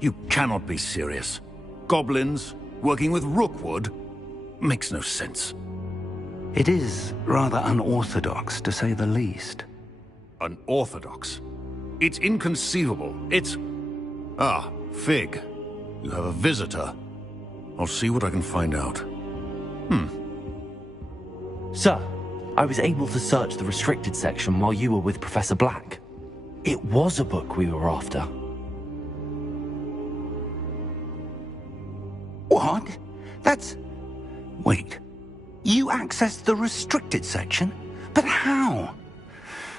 You cannot be serious. Goblins working with Rookwood? Makes no sense. It is rather unorthodox, to say the least. Unorthodox? It's inconceivable. It's... Ah, Fig. You have a visitor. I'll see what I can find out. Sir, I was able to search the restricted section while you were with Professor Black. It was a book we were after. What? That's... Wait. You accessed the restricted section? But how?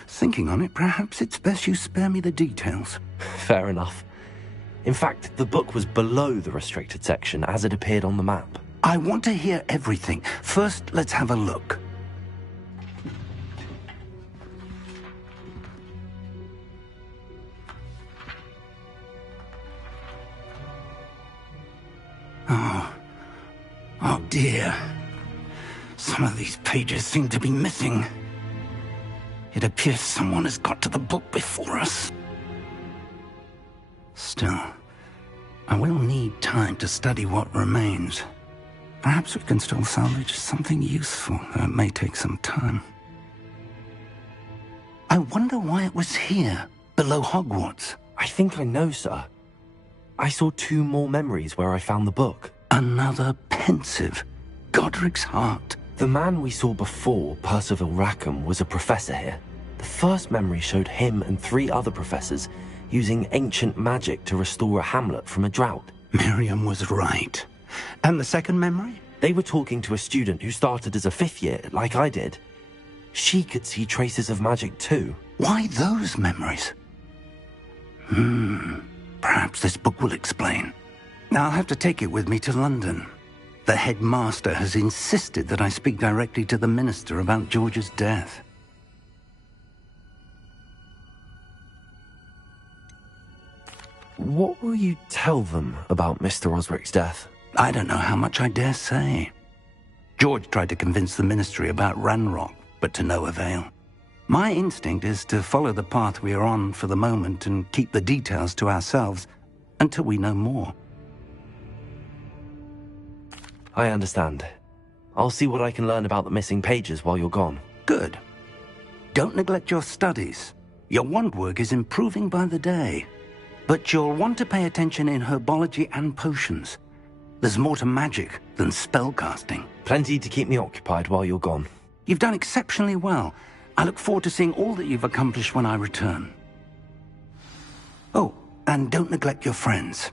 Thinking on it, perhaps it's best you spare me the details. Fair enough. In fact, the book was below the restricted section as it appeared on the map. I want to hear everything. First, let's have a look. Oh dear. Some of these pages seem to be missing. It appears someone has got to the book before us. Still, I will need time to study what remains. Perhaps we can still salvage something useful, though it may take some time. I wonder why it was here, below Hogwarts. I think I know, sir. I saw 2 more memories where I found the book. Another pensive. Godric's heart. The man we saw before, Percival Rackham, was a professor here. The first memory showed him and 3 other professors using ancient magic to restore a hamlet from a drought. Miriam was right. And the second memory? They were talking to a student who started as a 5th year, like I did. She could see traces of magic too. Why those memories? Perhaps this book will explain. Now I'll have to take it with me to London. The headmaster has insisted that I speak directly to the minister about George's death. What will you tell them about Mr. Osric's death? I don't know how much I dare say. George tried to convince the ministry about Ranrock, but to no avail. My instinct is to follow the path we are on for the moment and keep the details to ourselves until we know more. I understand. I'll see what I can learn about the missing pages while you're gone. Good. Don't neglect your studies. Your wand work is improving by the day. But you'll want to pay attention in herbology and potions. There's more to magic than spellcasting. Plenty to keep me occupied while you're gone. You've done exceptionally well. I look forward to seeing all that you've accomplished when I return. Oh, and don't neglect your friends.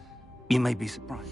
You may be surprised.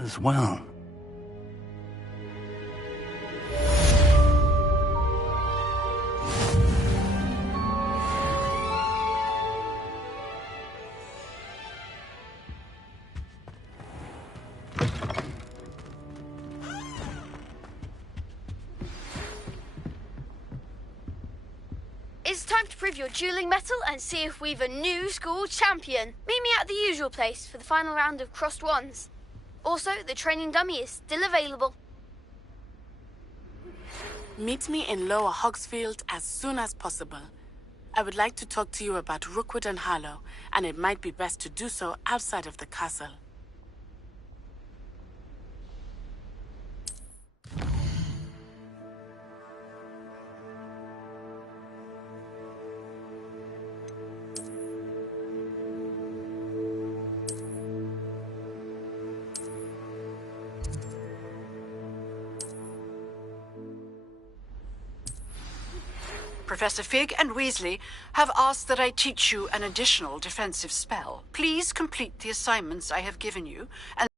them as well. It's time to prove your dueling mettle and see if we've a new school champion. Meet me at the usual place for the final round of crossed wands. Also, the training dummy is still available. Meet me in Lower Hogsfield as soon as possible. I would like to talk to you about Rookwood and Harlow, and it might be best to do so outside of the castle. Professor Fig and Weasley have asked that I teach you an additional defensive spell. Please complete the assignments I have given you, and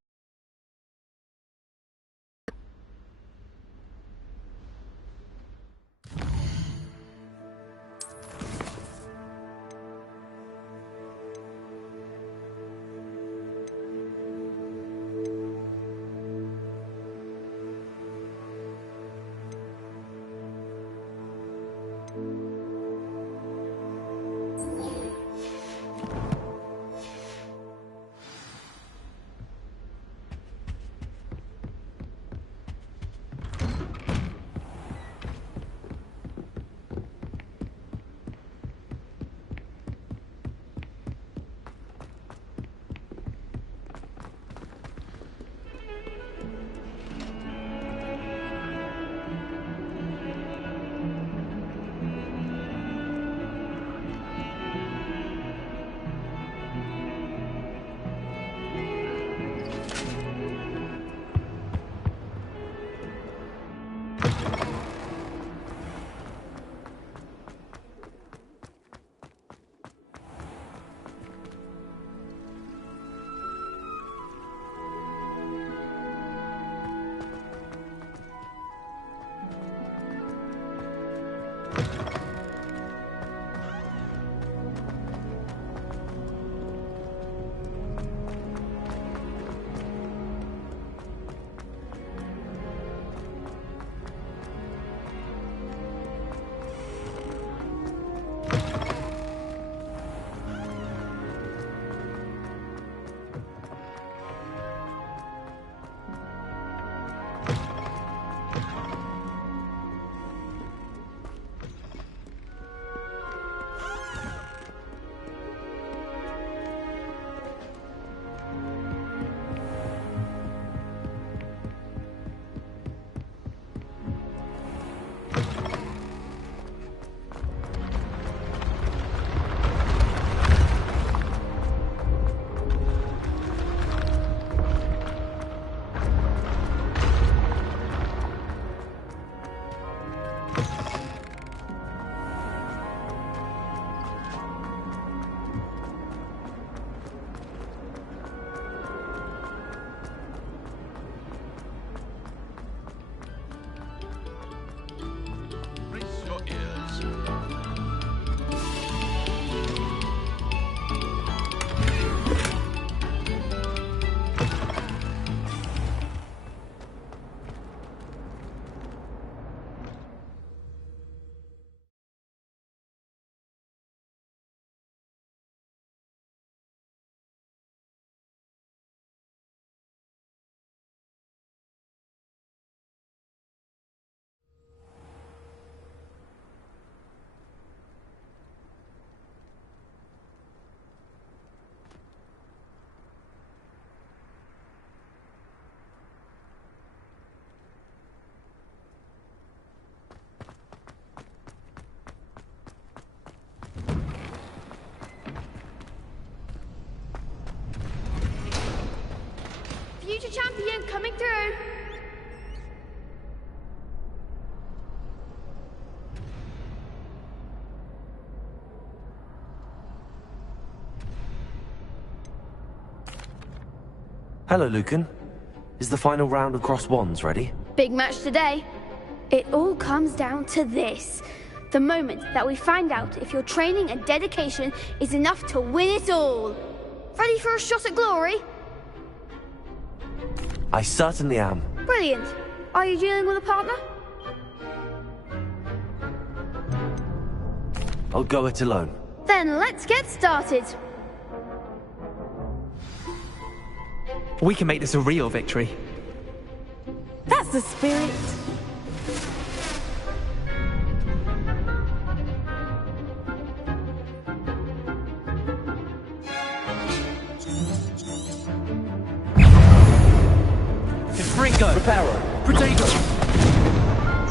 Future champion coming through. Hello, Lucan. Is the final round of Cross Wands ready? Big match today. It all comes down to this. The moment that we find out if your training and dedication is enough to win it all. Ready for a shot at glory? I certainly am. Brilliant. Are you dealing with a partner? I'll go it alone. Then let's get started. We can make this a real victory. That's the spirit. Confringo! Reparo! Protego!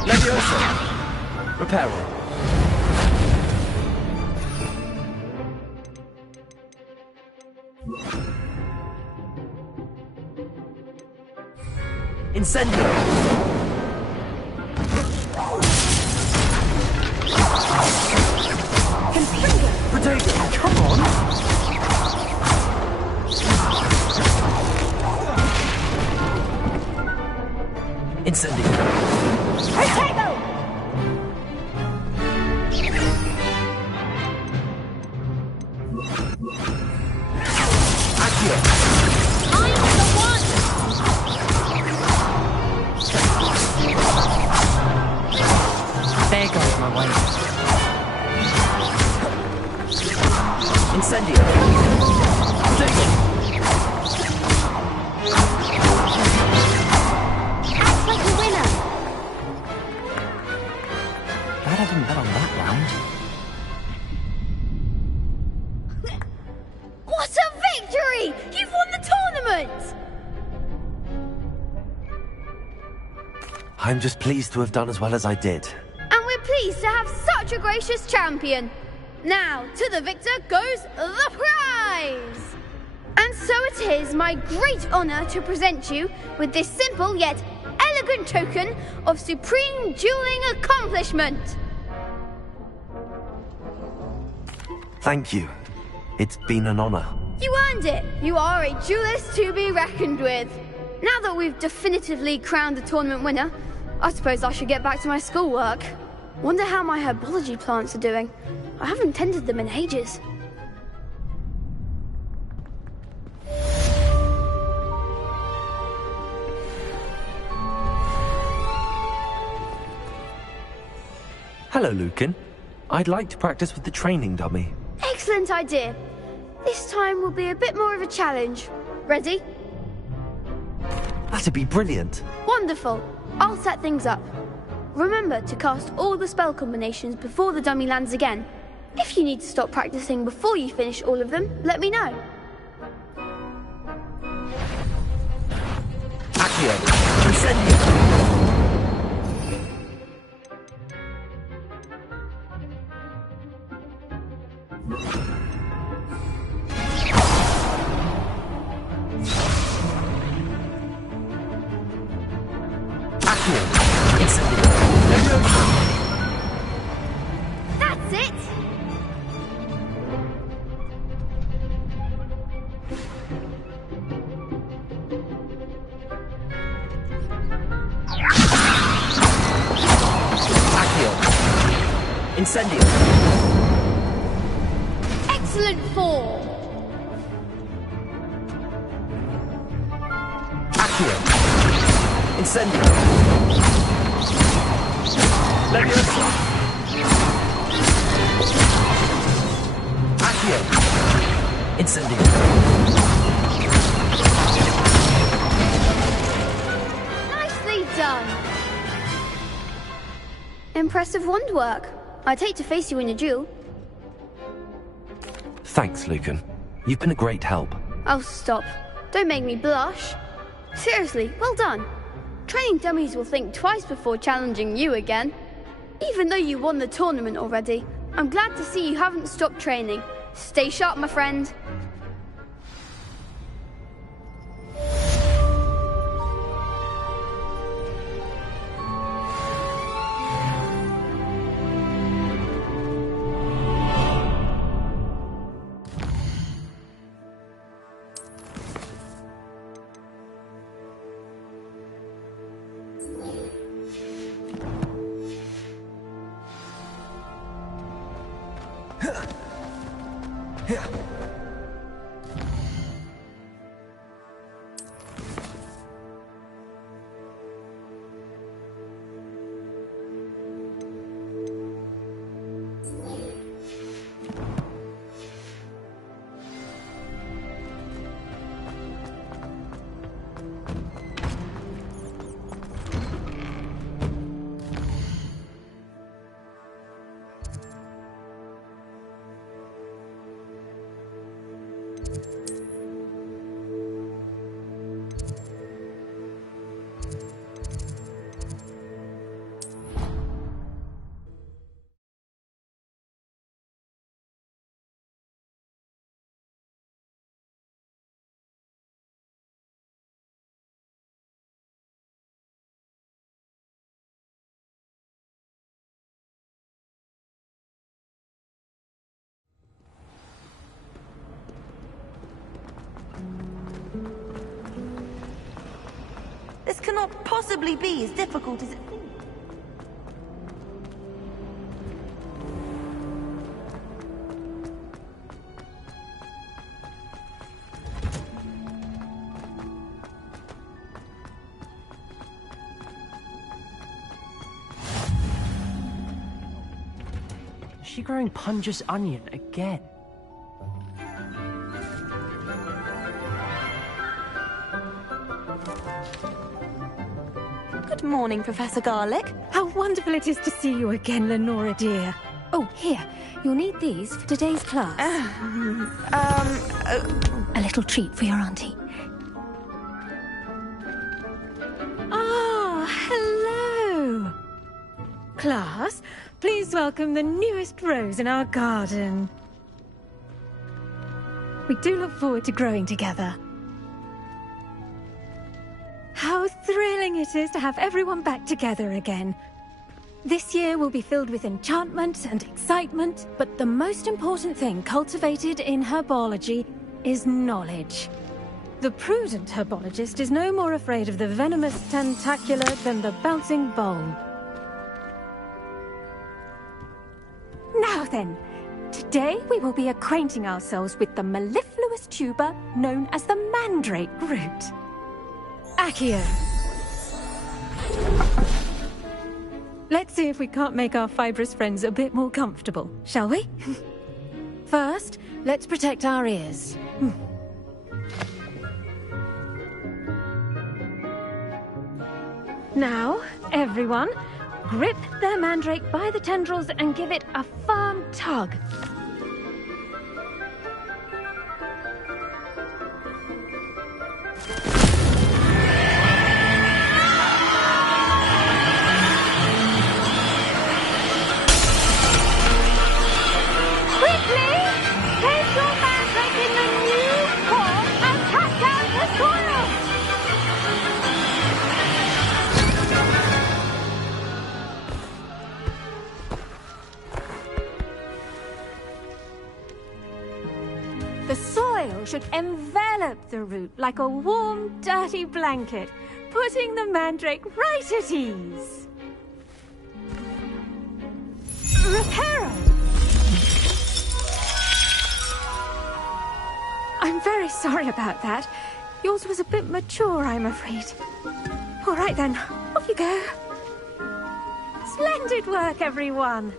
Levioso! Reparo! Incendio! Protego! Come on! Incendio! Protego! Accio! I'm the one! There goes my way. Incendio! Protego! Act like a winner! Glad I didn't bet on that round. What a victory! You've won the tournament! I'm just pleased to have done as well as I did. And we're pleased to have such a gracious champion. Now, to the victor goes the prize! And so it is my great honor to present you with this simple yet elegant token of supreme dueling accomplishment. Thank you. It's been an honor. You earned it. You are a duelist to be reckoned with. Now that we've definitively crowned the tournament winner, I suppose I should get back to my schoolwork. Wonder how my herbology plants are doing. I haven't tended them in ages. Hello, Lucan. I'd like to practice with the training dummy. Excellent idea. This time will be a bit more of a challenge. Ready? That'd be brilliant. Wonderful. I'll set things up. Remember to cast all the spell combinations before the dummy lands again. If you need to stop practicing before you finish all of them, let me know. Accio! Incendio! Accio! Incendio! That's it! Accio! Incendio! Excellent form! Accio! Incendio! Leviosa! Accio! Incendio! Nicely done! Impressive wand work. I'd hate to face you in a duel. Thanks, Lucan. You've been a great help. Oh, stop. Don't make me blush. Seriously, well done. Training dummies will think twice before challenging you again. Even though you won the tournament already, I'm glad to see you haven't stopped training. Stay sharp, my friend. This cannot possibly be as difficult as it seems. Is she growing Punja's onion again? Good morning, Professor Garlick. How wonderful it is to see you again, Lenora dear. Oh, here. You'll need these for today's class. A little treat for your auntie. Ah, hello. Class, please welcome the newest rose in our garden. We do look forward to growing together. How thrilling it is to have everyone back together again. This year will be filled with enchantment and excitement, but the most important thing cultivated in herbology is knowledge. The prudent herbologist is no more afraid of the venomous tentacula than the bouncing bulb. Now then, today we will be acquainting ourselves with the mellifluous tuber known as the mandrake root. Accio. Let's see if we can't make our fibrous friends a bit more comfortable, shall we? First, let's protect our ears. Now, everyone, grip their mandrake by the tendrils and give it a firm tug. The soil should envelop the root like a warm, dirty blanket, putting the mandrake right at ease. Reparo! I'm very sorry about that. Yours was a bit mature, I'm afraid. All right then, off you go. Splendid work, everyone.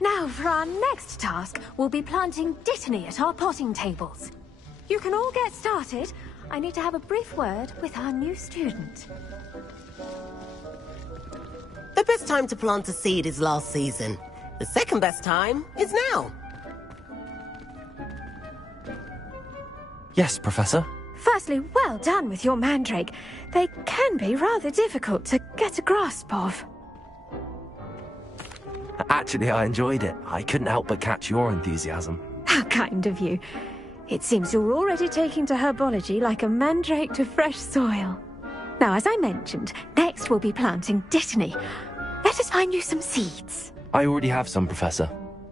Now, for our next task, we'll be planting Dittany at our potting tables. You can all get started. I need to have a brief word with our new student. The best time to plant a seed is last season. The second best time is now. Yes, Professor. Firstly, well done with your mandrake. They can be rather difficult to get a grasp of. Actually, I enjoyed it. I couldn't help but catch your enthusiasm. How kind of you. It seems you're already taking to herbology like a mandrake to fresh soil. Now, as I mentioned, next we'll be planting Dittany. Let us find you some seeds. I already have some, Professor.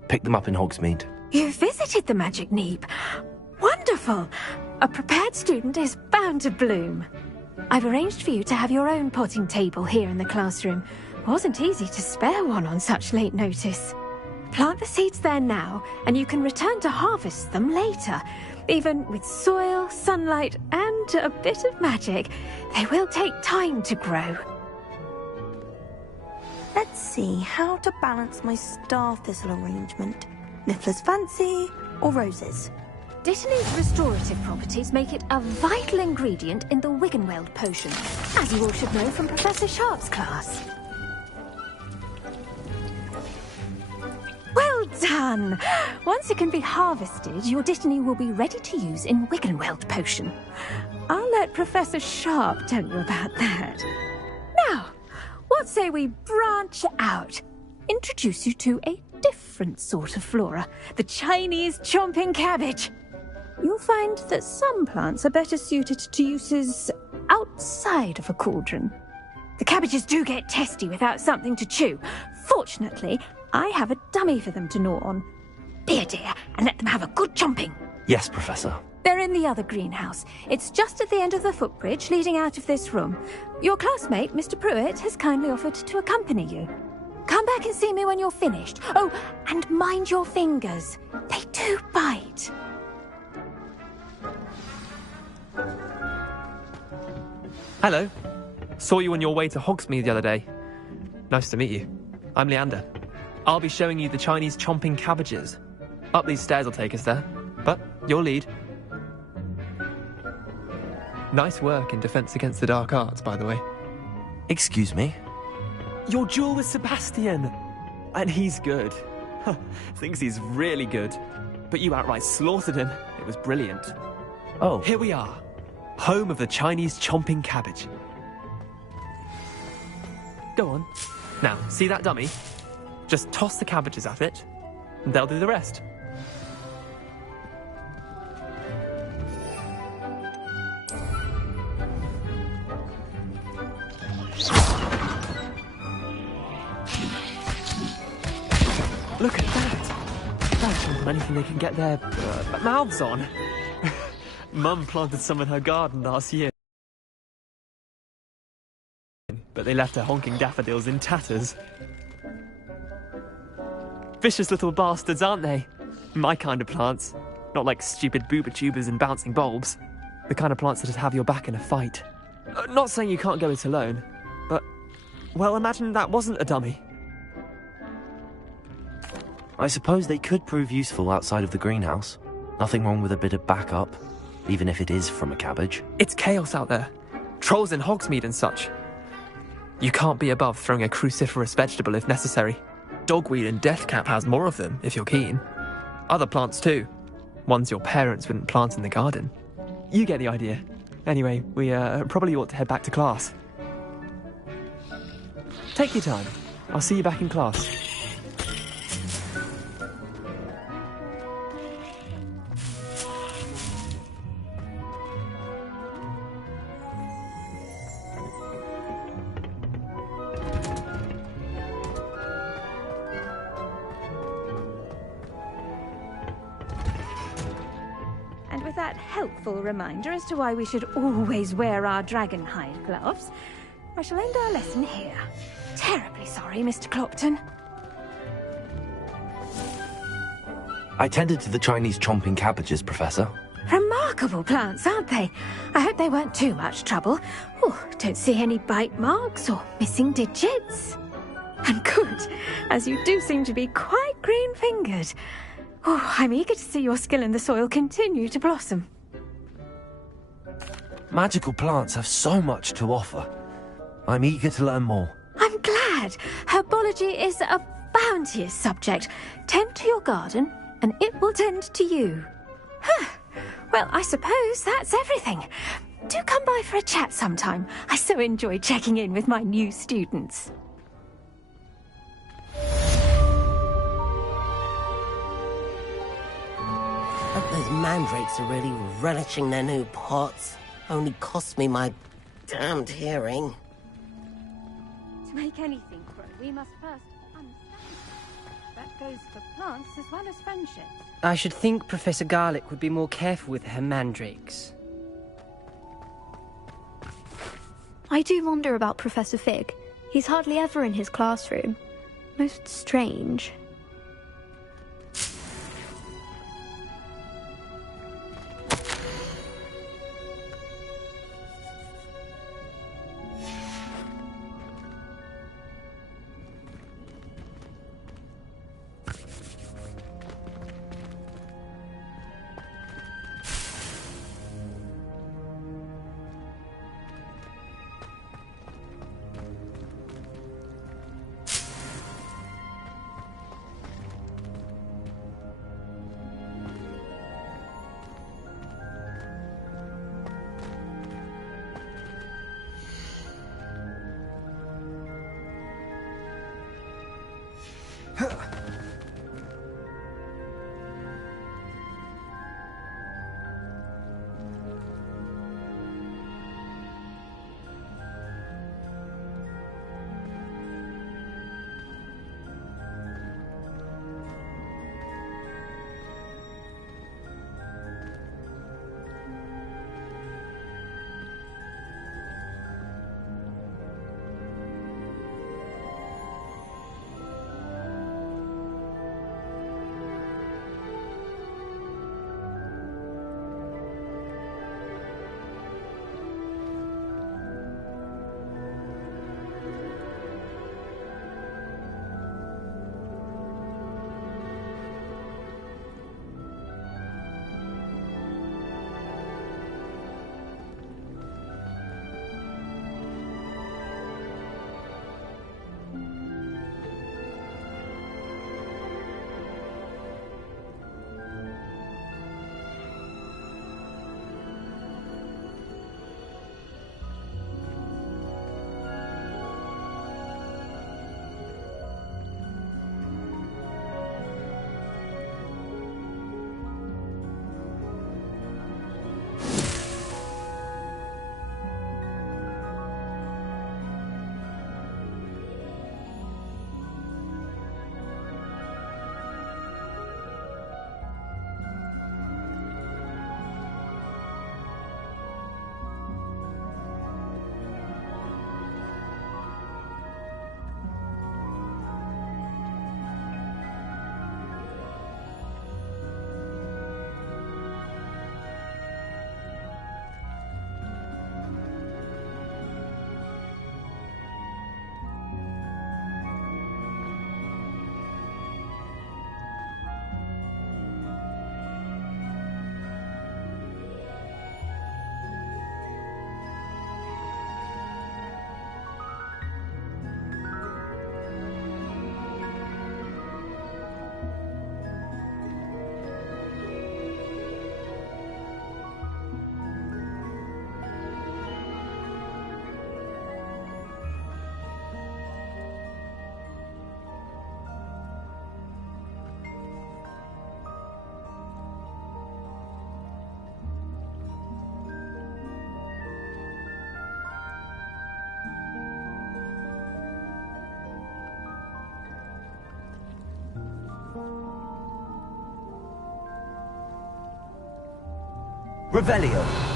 Picked them up in Hogsmeade. You visited the Magic Neep. Wonderful! A prepared student is bound to bloom. I've arranged for you to have your own potting table here in the classroom. Wasn't easy to spare one on such late notice. Plant the seeds there now, and you can return to harvest them later. Even with soil, sunlight, and a bit of magic, they will take time to grow. Let's see how to balance my star thistle arrangement. Niffler's fancy or roses? Dittany's restorative properties make it a vital ingredient in the Wiggenweld potion, as you all should know from Professor Sharp's class. Well done! Once it can be harvested, your Dittany will be ready to use in Wiggenweld potion. I'll let Professor Sharp tell you about that. Now, what say we branch out? Introduce you to a different sort of flora, the Chinese chomping cabbage. You'll find that some plants are better suited to uses outside of a cauldron. The cabbages do get testy without something to chew. Fortunately, I have a dummy for them to gnaw on. Be a dear and let them have a good chomping. Yes, Professor. They're in the other greenhouse. It's just at the end of the footbridge leading out of this room. Your classmate, Mr. Pruitt, has kindly offered to accompany you. Come back and see me when you're finished. Oh, and mind your fingers. They do bite. Hello. Saw you on your way to Hogsmeade the other day. Nice to meet you. I'm Leander. I'll be showing you the Chinese chomping cabbages. Up these stairs will take us there, but your lead. Nice work in Defense Against the Dark Arts, by the way. Excuse me? Your duel with Sebastian! And he's good. Thinks he's really good. But you outright slaughtered him. It was brilliant. Oh. Here we are. Home of the Chinese chomping cabbage. Go on. Now, see that dummy? Just toss the cabbages at it, and they'll do the rest. Look at that! That's more than anything they can get their mouths on. Mum planted some in her garden last year, but they left her honking daffodils in tatters. Vicious little bastards, aren't they? My kind of plants. Not like stupid booba tubers and bouncing bulbs. The kind of plants that'd have your back in a fight. Not saying you can't go it alone, but, well, imagine that wasn't a dummy. I suppose they could prove useful outside of the greenhouse. Nothing wrong with a bit of backup, even if it is from a cabbage. It's chaos out there. Trolls in Hogsmeade and such. You can't be above throwing a cruciferous vegetable if necessary. Dogweed and deathcap has more of them, if you're keen. Other plants too. Ones your parents wouldn't plant in the garden. You get the idea. Anyway, we probably ought to head back to class. Take your time. I'll see you back in class. Helpful reminder as to why we should always wear our dragonhide gloves, I shall end our lesson here. Terribly sorry, Mr. Clopton. I tended to the Chinese chomping cabbages, Professor. Remarkable plants, aren't they? I hope they weren't too much trouble. Oh, don't see any bite marks or missing digits. And good, as you do seem to be quite green-fingered. Oh, I'm eager to see your skill in the soil continue to blossom. Magical plants have so much to offer. I'm eager to learn more. I'm glad. Herbology is a bounteous subject. Tend to your garden, and it will tend to you. Well, I suppose that's everything. Do come by for a chat sometime. I so enjoy checking in with my new students. Hope those mandrakes are really relishing their new pots. Only cost me my damned hearing. To make anything grow, we must first understand it. That goes for plants as well as friendships. I should think Professor Garlick would be more careful with her mandrakes. I do wonder about Professor Fig. He's hardly ever in his classroom. Most strange. Revelio.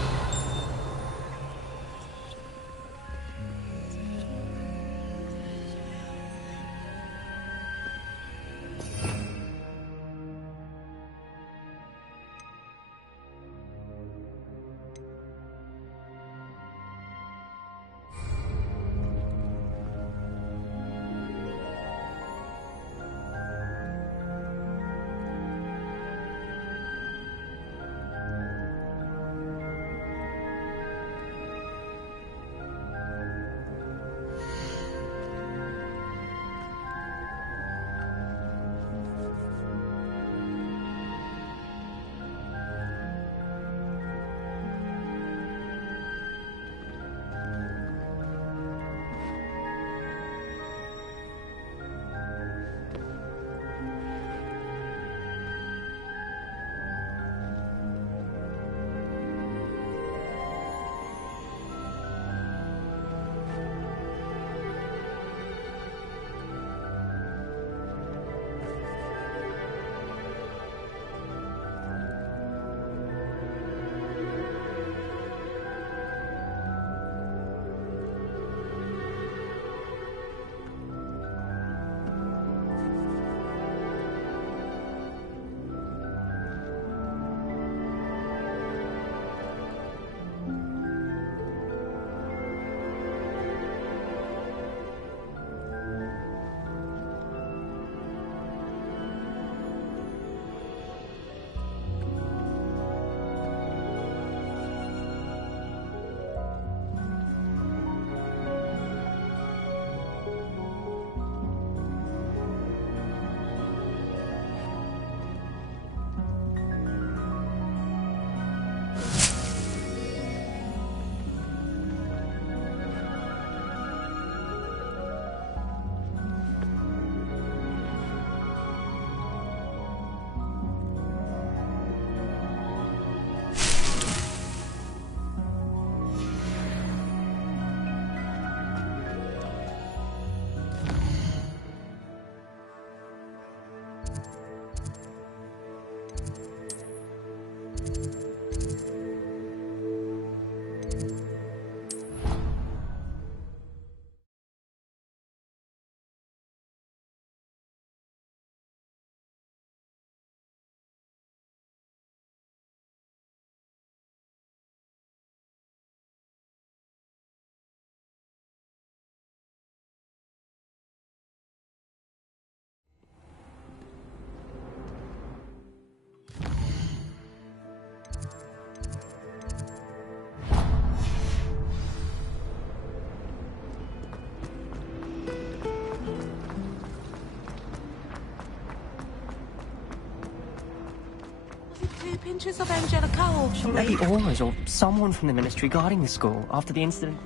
Pinches of Angelica, Maybe Ormers or someone from the ministry guarding the school after the incident.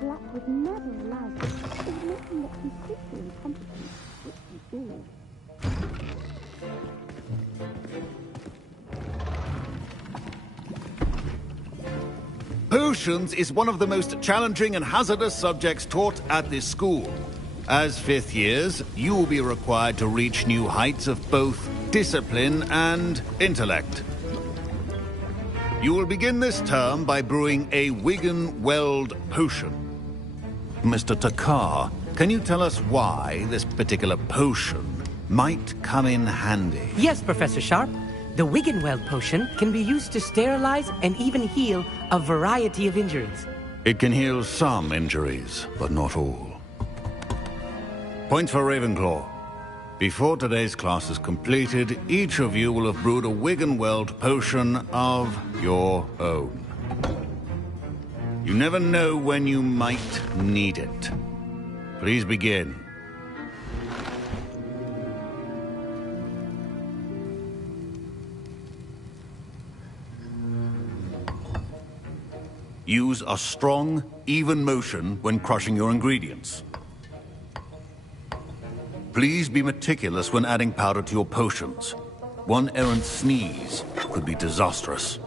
Black would never allow this. It's making it completely incompetent, which we do. Potions is one of the most challenging and hazardous subjects taught at this school. As fifth years, you will be required to reach new heights of both discipline and intellect. You will begin this term by brewing a Wiggenweld potion. Mr. Takar, can you tell us why this particular potion might come in handy? Yes, Professor Sharp. The Wiggenweld potion can be used to sterilize and even heal a variety of injuries. It can heal some injuries, but not all. Point for Ravenclaw. Before today's class is completed, each of you will have brewed a Wiggenweld potion of your own. You never know when you might need it. Please begin. Use a strong, even motion when crushing your ingredients. Please be meticulous when adding powder to your potions. One errant sneeze could be disastrous.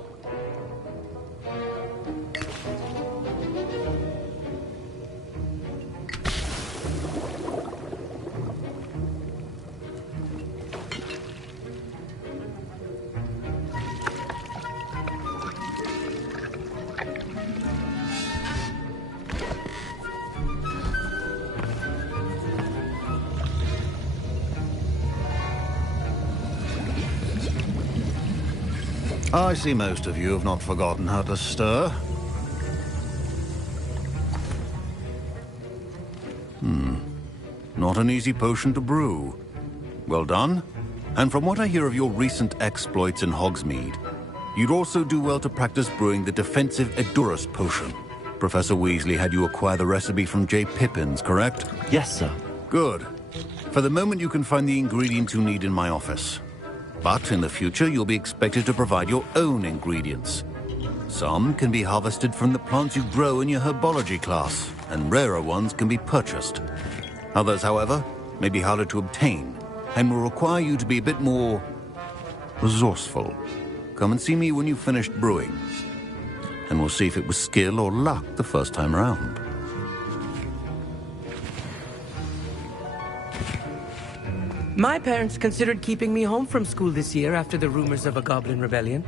I see most of you have not forgotten how to stir. Not an easy potion to brew. Well done. And from what I hear of your recent exploits in Hogsmeade, you'd also do well to practice brewing the defensive Edurus potion. Professor Weasley had you acquire the recipe from J. Pippins, correct? Yes, sir. Good. For the moment, you can find the ingredients you need in my office. But in the future, you'll be expected to provide your own ingredients. Some can be harvested from the plants you grow in your herbology class, and rarer ones can be purchased. Others, however, may be harder to obtain, and will require you to be a bit more resourceful. Come and see me when you've finished brewing, and we'll see if it was skill or luck the first time around. My parents considered keeping me home from school this year after the rumors of a goblin rebellion.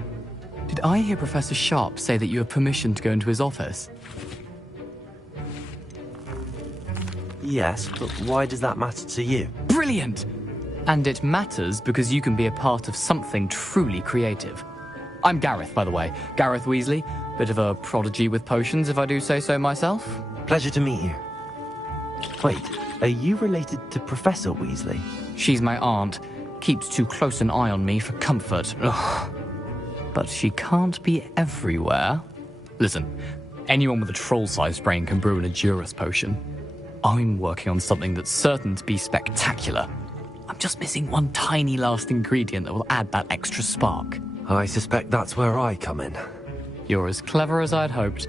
Did I hear Professor Sharp say that you have permission to go into his office? Yes, but why does that matter to you? Brilliant! And it matters because you can be a part of something truly creative. I'm Gareth, by the way. Gareth Weasley. Bit of a prodigy with potions, if I do say so myself. Pleasure to meet you. Wait, are you related to Professor Weasley? She's my aunt. Keeps too close an eye on me for comfort. Ugh. But she can't be everywhere. Listen, anyone with a troll-sized brain can brew an Edurus potion. I'm working on something that's certain to be spectacular. I'm just missing one tiny last ingredient that will add that extra spark. I suspect that's where I come in. You're as clever as I'd hoped.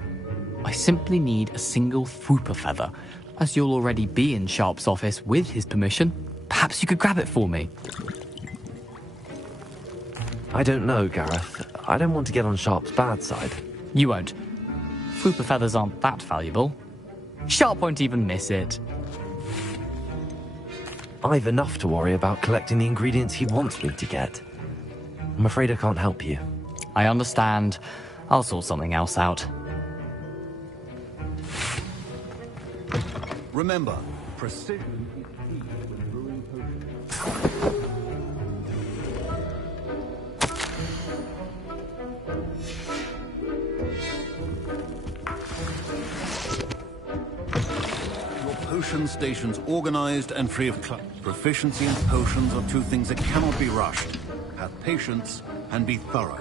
I simply need a single Fwooper feather. As you'll already be in Sharp's office with his permission, perhaps you could grab it for me. I don't know, Gareth. I don't want to get on Sharp's bad side. You won't. Fwooper feathers aren't that valuable. Sharp won't even miss it. I've enough to worry about collecting the ingredients he wants me to get. I'm afraid I can't help you. I understand. I'll sort something else out. Remember, precision is key when brewing potions. Potion stations organized and free of clutter. Proficiency in potions are two things that cannot be rushed. Have patience and be thorough.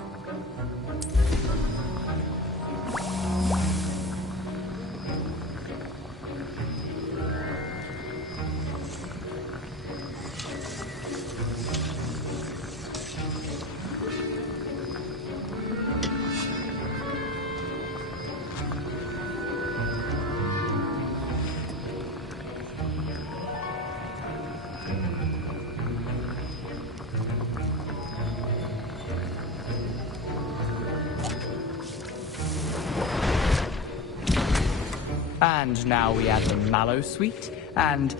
And now we add the mallow sweet, and...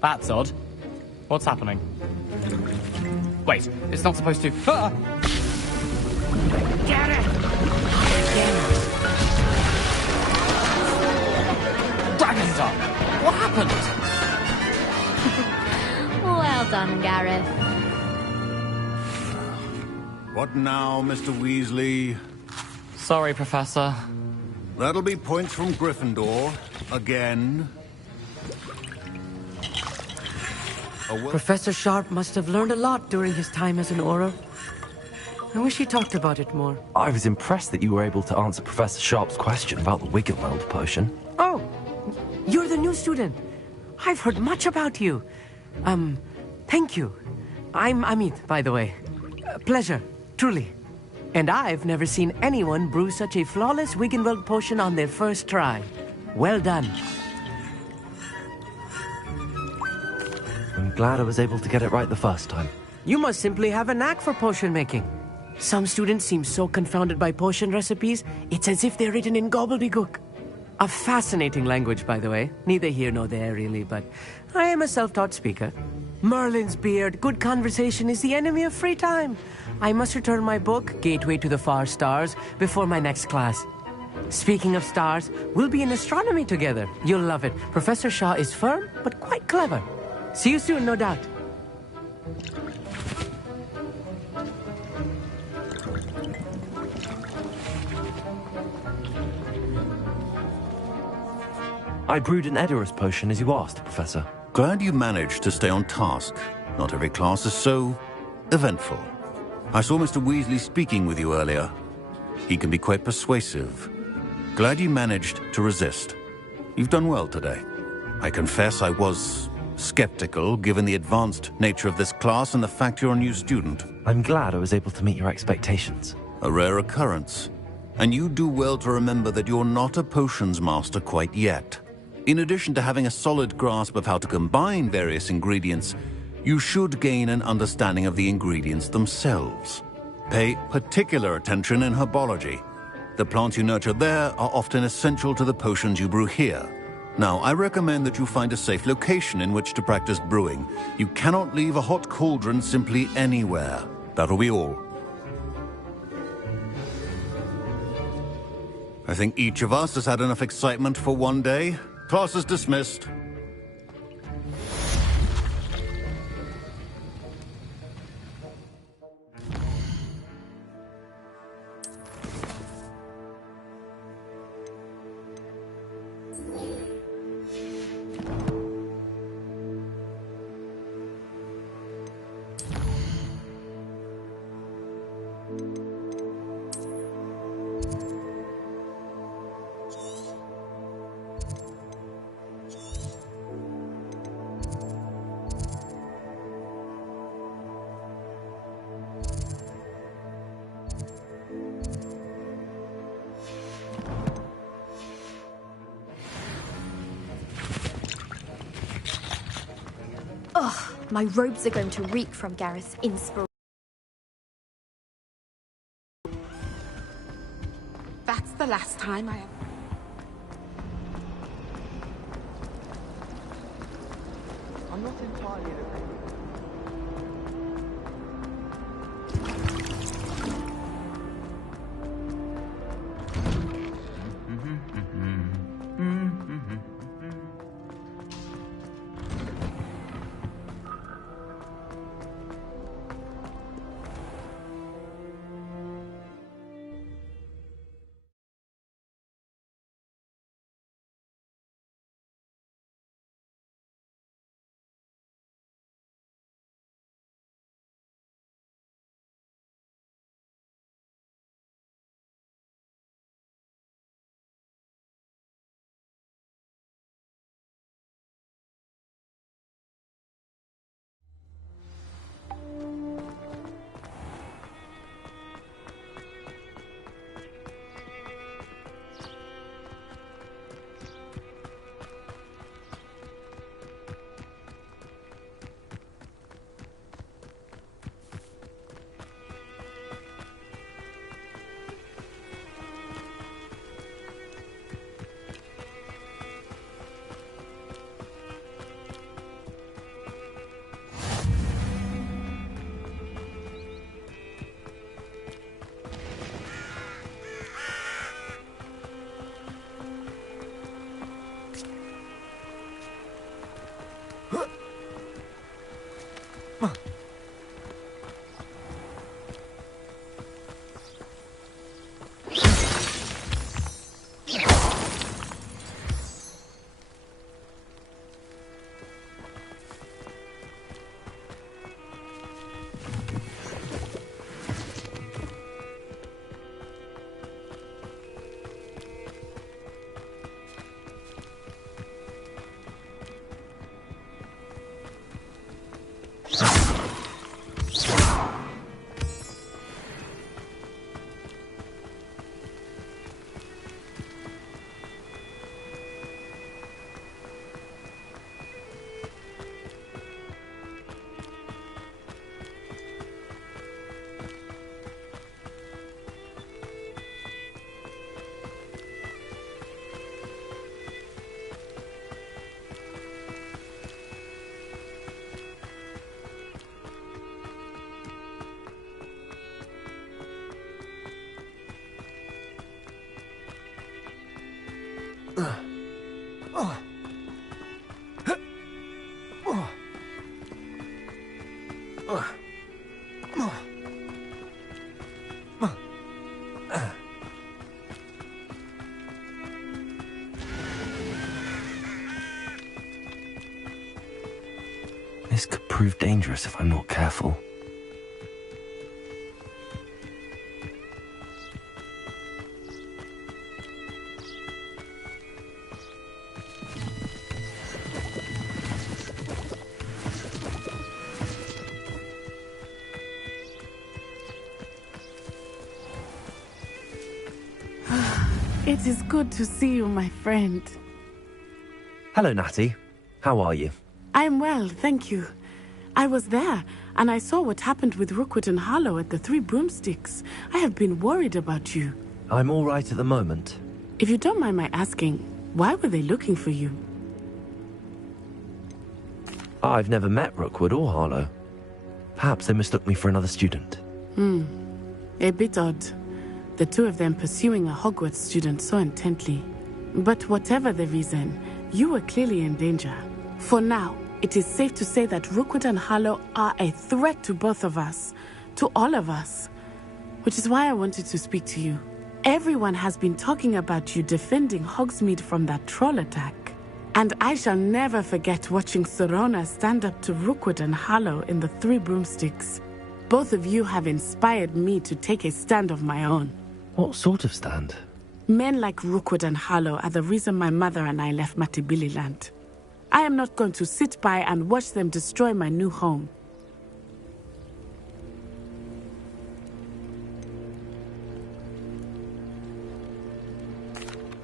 That's odd. What's happening? Wait, it's not supposed to... Ah! Get it! Dragon's up! What happened? Well done, Gareth. What now, Mr. Weasley? Sorry, Professor. That'll be points from Gryffindor. Again. Professor Sharp must have learned a lot during his time as an Auror. I wish he talked about it more. I was impressed that you were able to answer Professor Sharp's question about the Wiggenweld potion. Oh, you're the new student. I've heard much about you. Thank you. I'm Amit, by the way. Pleasure, truly. And I've never seen anyone brew such a flawless Wiggenweld potion on their first try. Well done. I'm glad I was able to get it right the first time. You must simply have a knack for potion making. Some students seem so confounded by potion recipes, it's as if they're written in gobbledygook. A fascinating language, by the way. Neither here nor there, really, but I am a self-taught speaker. Merlin's beard, good conversation is the enemy of free time. I must return my book, Gateway to the Far Stars, before my next class. Speaking of stars, we'll be in astronomy together. You'll love it. Professor Shaw is firm, but quite clever. See you soon, no doubt. I brewed an Edorus potion as you asked, Professor. Glad you managed to stay on task. Not every class is so eventful. I saw Mr. Weasley speaking with you earlier. He can be quite persuasive. Glad you managed to resist. You've done well today. I confess I was skeptical, given the advanced nature of this class and the fact you're a new student. I'm glad I was able to meet your expectations. A rare occurrence. And you do well to remember that you're not a potions master quite yet. In addition to having a solid grasp of how to combine various ingredients, you should gain an understanding of the ingredients themselves. Pay particular attention in herbology. The plants you nurture there are often essential to the potions you brew here. Now, I recommend that you find a safe location in which to practice brewing. You cannot leave a hot cauldron simply anywhere. That'll be all. I think each of us has had enough excitement for one day. Class is dismissed. Ugh, my robes are going to reek from Gareth's inspiration. That's the last time I have... I'm not entirely prove dangerous if I'm not careful. It is good to see you, my friend. Hello, Natty. How are you? I'm well, thank you. I was there, and I saw what happened with Rookwood and Harlow at the Three Broomsticks. I have been worried about you. I'm all right at the moment. If you don't mind my asking, why were they looking for you? I've never met Rookwood or Harlow. Perhaps they mistook me for another student. A bit odd. The two of them pursuing a Hogwarts student so intently. But whatever the reason, you were clearly in danger. For now, it is safe to say that Rookwood and Harlow are a threat to both of us. To all of us. Which is why I wanted to speak to you. Everyone has been talking about you defending Hogsmeade from that troll attack. And I shall never forget watching Sirona stand up to Rookwood and Harlow in the Three Broomsticks. Both of you have inspired me to take a stand of my own. What sort of stand? Men like Rookwood and Harlow are the reason my mother and I left Matabeleland. I am not going to sit by and watch them destroy my new home.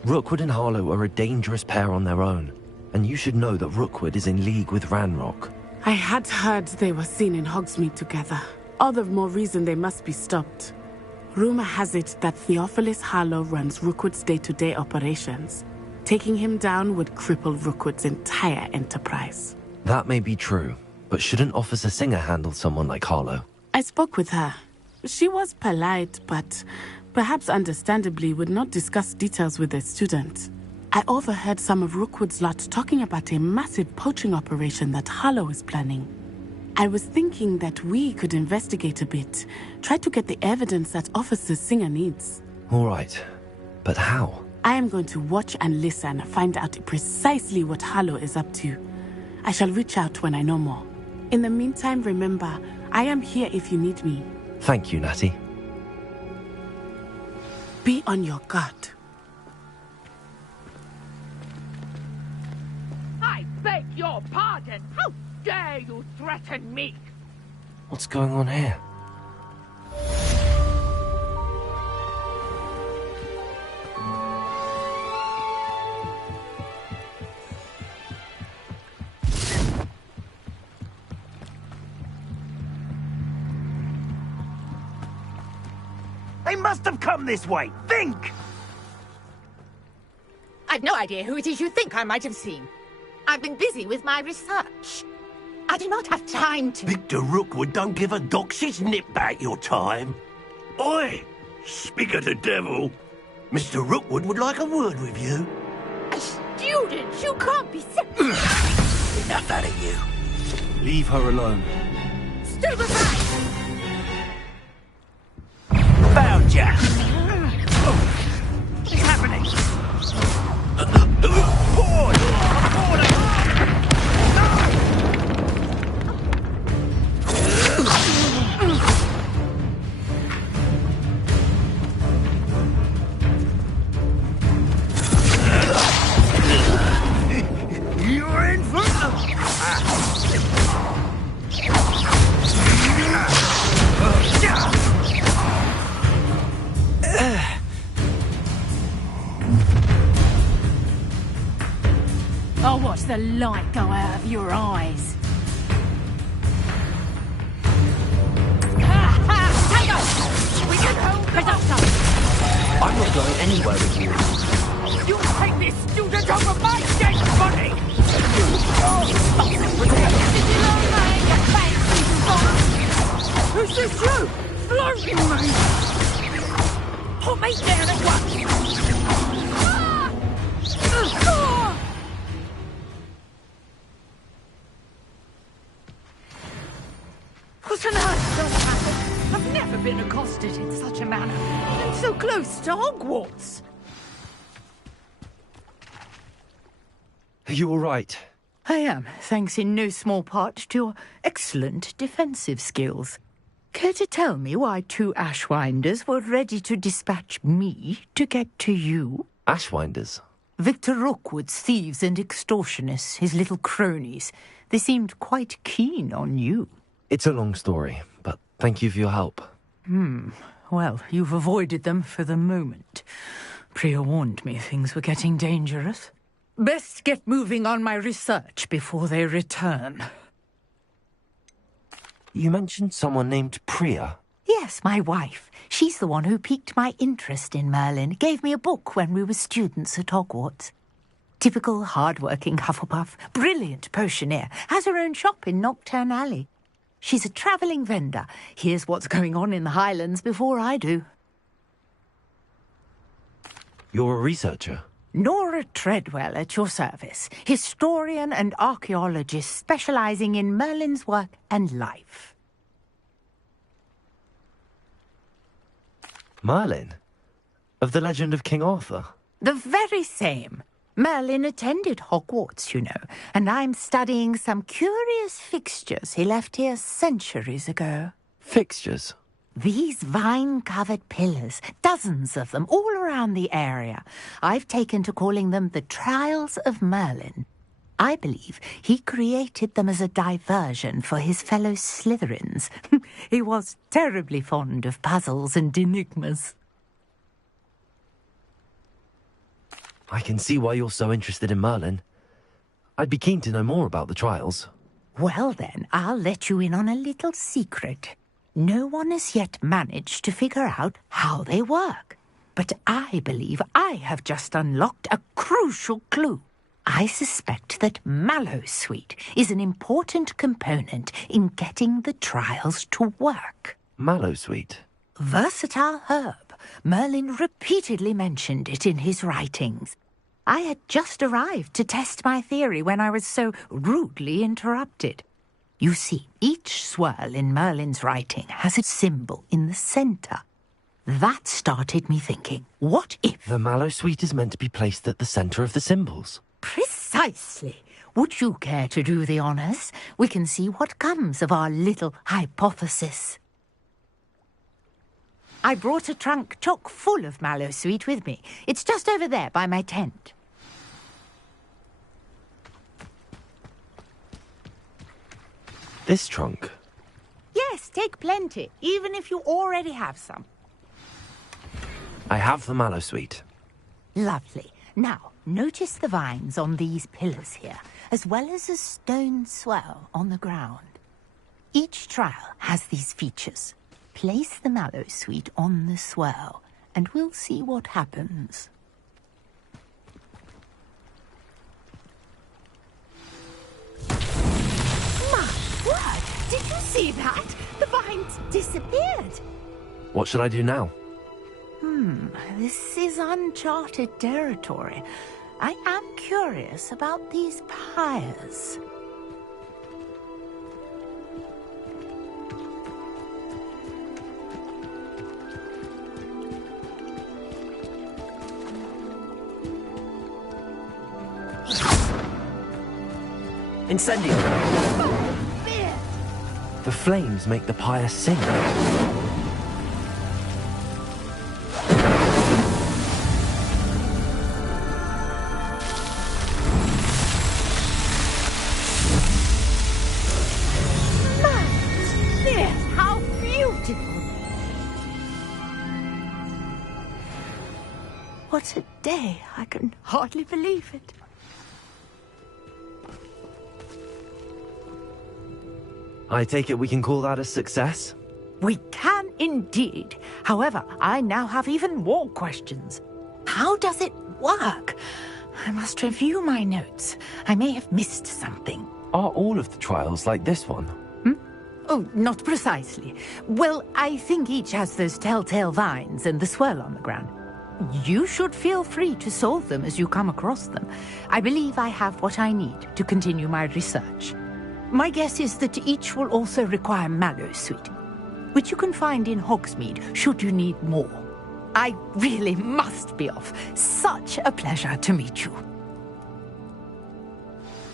Rookwood and Harlow are a dangerous pair on their own, and you should know that Rookwood is in league with Ranrock. I had heard they were seen in Hogsmeade together. All the more reason they must be stopped. Rumor has it that Theophilus Harlow runs Rookwood's day-to-day operations. Taking him down would cripple Rookwood's entire enterprise. That may be true, but shouldn't Officer Singer handle someone like Harlow? I spoke with her. She was polite, but perhaps understandably would not discuss details with a student. I overheard some of Rookwood's lot talking about a massive poaching operation that Harlow is planning. I was thinking that we could investigate a bit, try to get the evidence that Officer Singer needs. All right, but how? I am going to watch and listen, find out precisely what Harlow is up to. I shall reach out when I know more. In the meantime, remember, I am here if you need me. Thank you, Natty. Be on your guard. I beg your pardon! How dare you threaten me? What's going on here? They must have come this way. Think! I've no idea who it is you think I might have seen. I've been busy with my research. I do not have time to... Victor Rookwood don't give a doxy's nip back your time. Oi! Speak of the devil. Mr. Rookwood would like a word with you. A student? You can't be... Enough out of you. Leave her alone. Stupefy! Found ya! What's happening? You're in for... I'll watch the light go out of your eyes. We can hold Production! I'm not going anywhere with you. You take this student over my dead body! Is this you? Floating me! Put me down at once! What on earth just happened? I've never been accosted in such a manner. And so close to Hogwarts. Are you all right? I am, thanks in no small part to your excellent defensive skills. Care to tell me why 2 Ashwinders were ready to dispatch me to get to you? Ashwinders? Victor Rookwood's thieves and extortionists, his little cronies. They seemed quite keen on you. It's a long story, but thank you for your help. Well, you've avoided them for the moment. Priya warned me things were getting dangerous. Best get moving on my research before they return. You mentioned someone named Priya. Yes, my wife. She's the one who piqued my interest in Merlin. Gave me a book when we were students at Hogwarts. Typical hard-working Hufflepuff. Brilliant potioneer. Has her own shop in Knockturn Alley. She's a travelling vendor. Hears what's going on in the Highlands before I do. You're a researcher? Nora Treadwell at your service. Historian and archaeologist specialising in Merlin's work and life. Merlin? Of the legend of King Arthur? The very same. Merlin attended Hogwarts, you know, and I'm studying some curious fixtures he left here centuries ago. Fixtures? These vine-covered pillars, dozens of them, all around the area. I've taken to calling them the Trials of Merlin. I believe he created them as a diversion for his fellow Slytherins. He was terribly fond of puzzles and enigmas. I can see why you're so interested in Merlin. I'd be keen to know more about the trials. Well then, I'll let you in on a little secret. No one has yet managed to figure out how they work. But I believe I have just unlocked a crucial clue. I suspect that Mallowsweet is an important component in getting the trials to work. Mallowsweet? Versatile herb. Merlin repeatedly mentioned it in his writings. I had just arrived to test my theory when I was so rudely interrupted. You see, each swirl in Merlin's writing has a symbol in the centre. That started me thinking, what if... The Mallowsweet is meant to be placed at the centre of the symbols. Precisely. Would you care to do the honours? We can see what comes of our little hypothesis. I brought a trunk chock full of Mallowsweet with me. It's just over there by my tent. This trunk? Yes, take plenty, even if you already have some. I have the Mallowsweet. Lovely. Now, notice the vines on these pillars here, as well as a stone swell on the ground. Each trial has these features. Place the Mallowsweet on the swell, and we'll see what happens. My word! Did you see that? The vines disappeared. What should I do now? This is uncharted territory. I am curious about these pyres. Incendio! The flames make the pyre sing. How beautiful! What a day! I can hardly believe it. I take it we can call that a success? We can indeed. However, I now have even more questions. How does it work? I must review my notes. I may have missed something. Are all of the trials like this one? Oh, not precisely. Well, I think each has those telltale vines and the swirl on the ground. You should feel free to solve them as you come across them. I believe I have what I need to continue my research. My guess is that each will also require Mallowsweet, which you can find in Hogsmeade should you need more. I really must be off. Such a pleasure to meet you.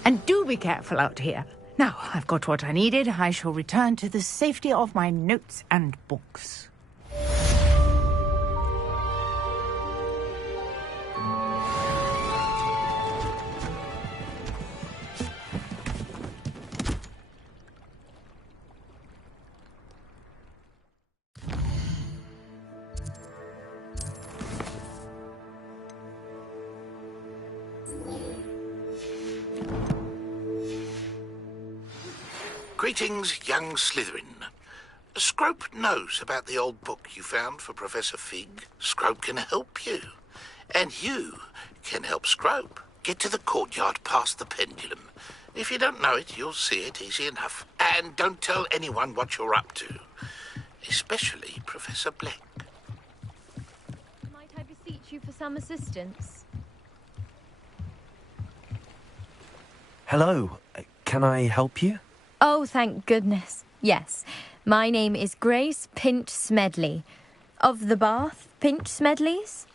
And do be careful out here. Now, I've got what I needed. I shall return to the safety of my notes and books. Greetings, young Slytherin. Scrope knows about the old book you found for Professor Fig. Scrope can help you. And you can help Scrope. Get to the courtyard past the pendulum. If you don't know it, you'll see it easy enough. And don't tell anyone what you're up to. Especially Professor Black. Might I beseech you for some assistance? Hello. Can I help you? Oh, thank goodness. Yes. My name is Grace Pinch Smedley. Of the Bath Pinch Smedleys?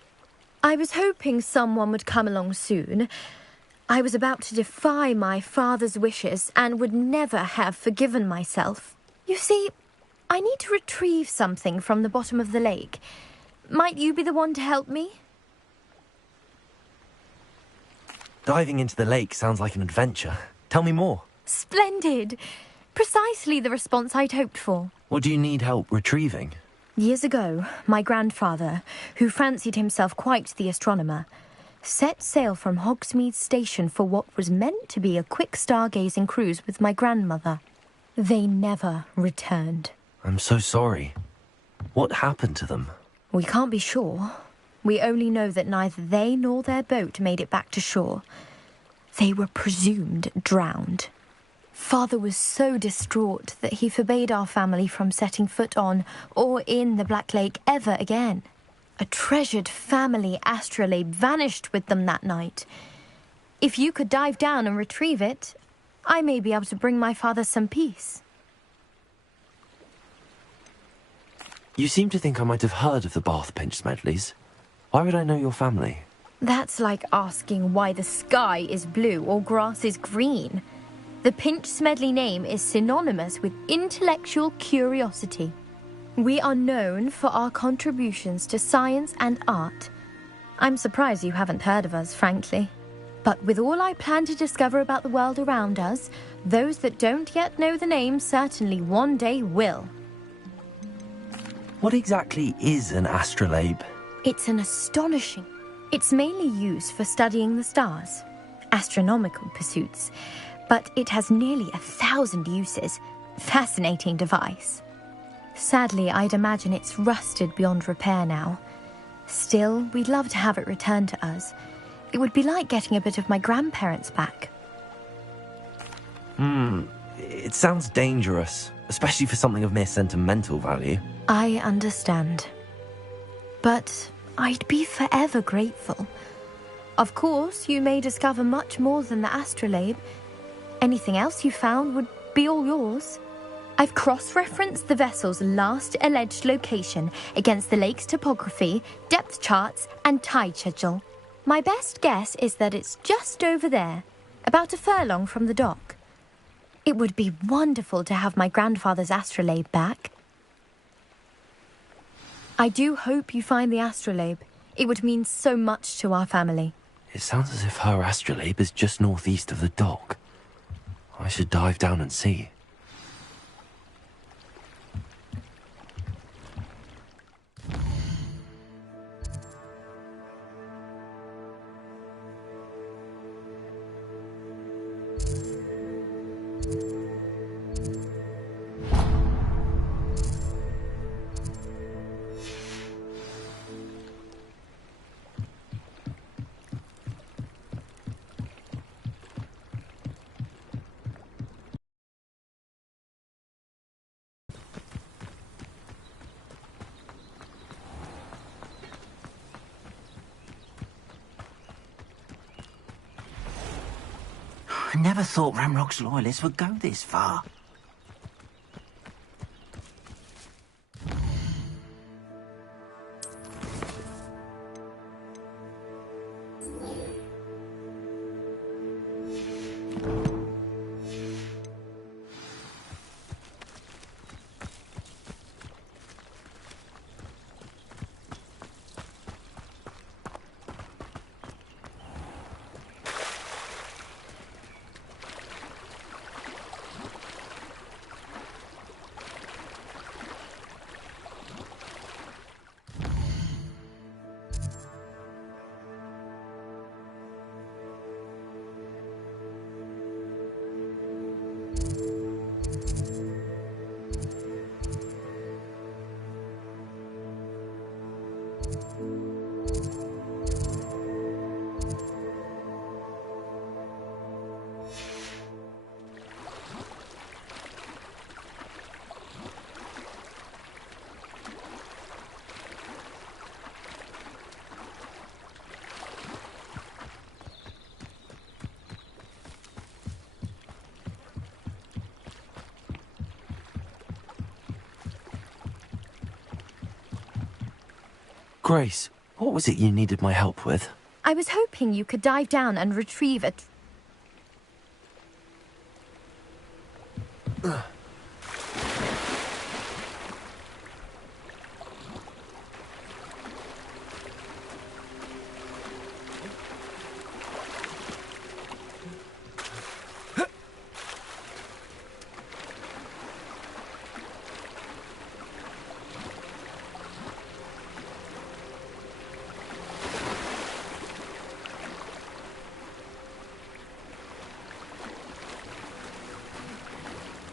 I was hoping someone would come along soon. I was about to defy my father's wishes and would never have forgiven myself. You see, I need to retrieve something from the bottom of the lake. Might you be the one to help me? Diving into the lake sounds like an adventure. Tell me more. Splendid! Precisely the response I'd hoped for. What do you need help retrieving? Years ago, my grandfather, who fancied himself quite the astronomer, set sail from Hogsmeade Station for what was meant to be a quick stargazing cruise with my grandmother. They never returned. I'm so sorry. What happened to them? We can't be sure. We only know that neither they nor their boat made it back to shore. They were presumed drowned. Father was so distraught that he forbade our family from setting foot on or in the Black Lake ever again. A treasured family astrolabe vanished with them that night. If you could dive down and retrieve it, I may be able to bring my father some peace. You seem to think I might have heard of the Bath Pinch Smedleys. Why would I know your family? That's like asking why the sky is blue or grass is green. The Pinch Smedley name is synonymous with intellectual curiosity. We are known for our contributions to science and art. I'm surprised you haven't heard of us, frankly. But with all I plan to discover about the world around us, those that don't yet know the name certainly one day will. What exactly is an astrolabe? It's It's mainly used for studying the stars, astronomical pursuits, but it has nearly 1,000 uses. Fascinating device. Sadly, I'd imagine it's rusted beyond repair now. Still, we'd love to have it returned to us. It would be like getting a bit of my grandparents back. It sounds dangerous, especially for something of mere sentimental value. I understand. But I'd be forever grateful. Of course, you may discover much more than the astrolabe. Anything else you found would be all yours. I've cross-referenced the vessel's last alleged location against the lake's topography, depth charts, and tide schedule. My best guess is that it's just over there, about a furlong from the dock. It would be wonderful to have my grandfather's astrolabe back. I do hope you find the astrolabe. It would mean so much to our family. It sounds as if her astrolabe is just northeast of the dock. I should dive down and see. I never thought Ranrock's loyalists would go this far. Grace, what was it you needed my help with? I was hoping you could dive down and retrieve a...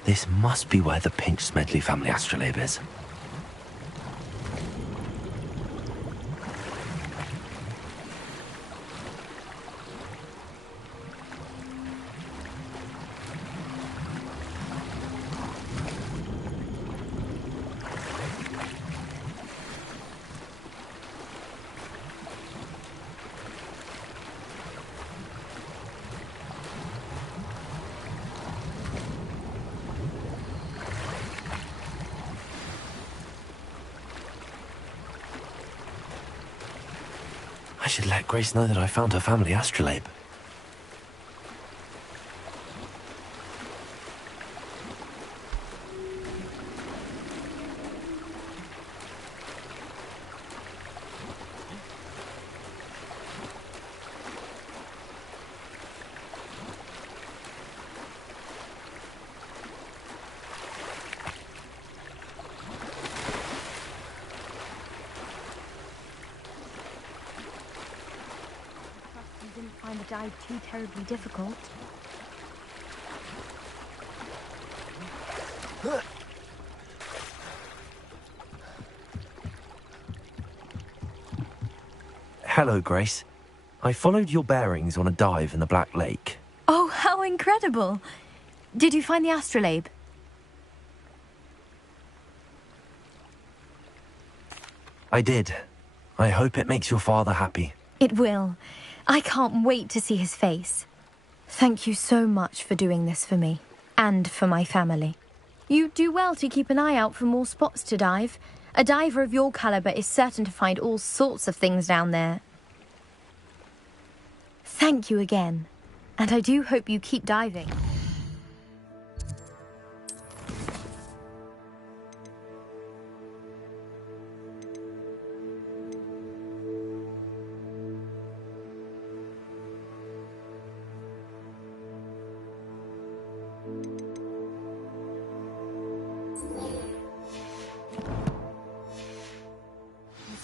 This must be where the Pinch Smedley family astrolabe is. I should let Grace know that I found her family astrolabe. Find the dive too terribly difficult. Hello, Grace. I followed your bearings on a dive in the Black Lake. Oh, how incredible! Did you find the astrolabe? I did. I hope it makes your father happy. It will. I can't wait to see his face. Thank you so much for doing this for me, and for my family. You do well to keep an eye out for more spots to dive. A diver of your caliber is certain to find all sorts of things down there. Thank you again, and I do hope you keep diving.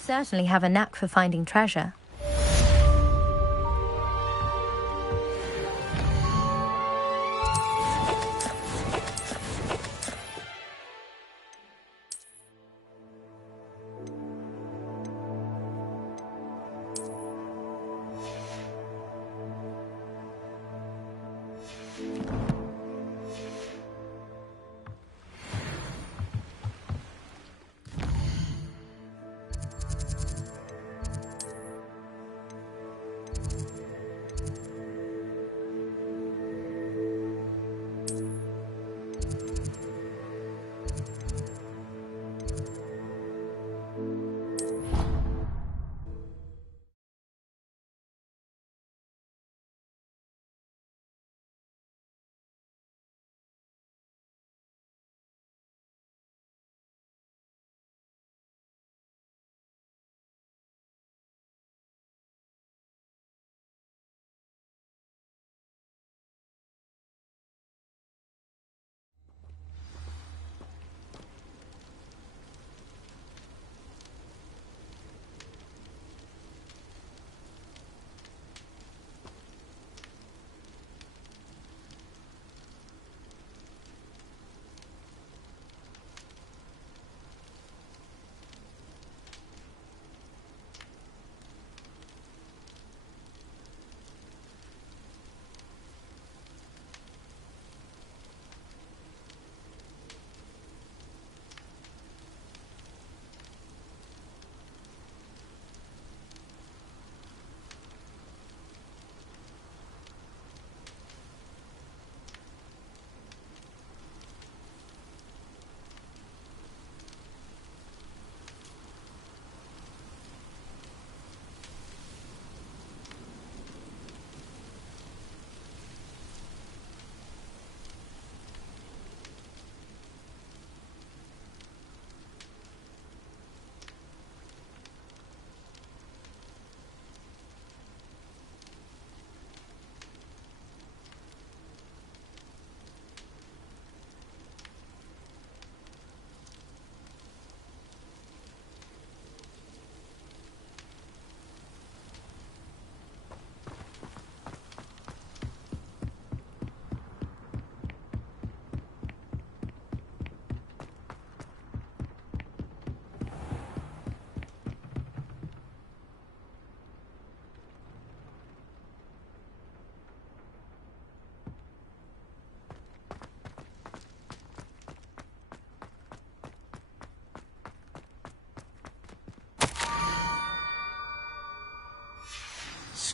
Certainly have a knack for finding treasure.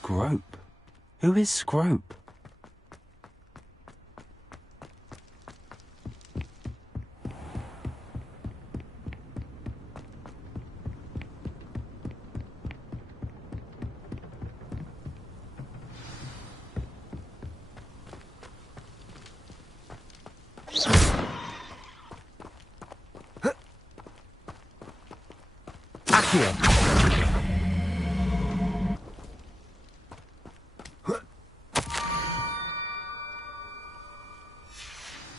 Scrope? Who is Scrope?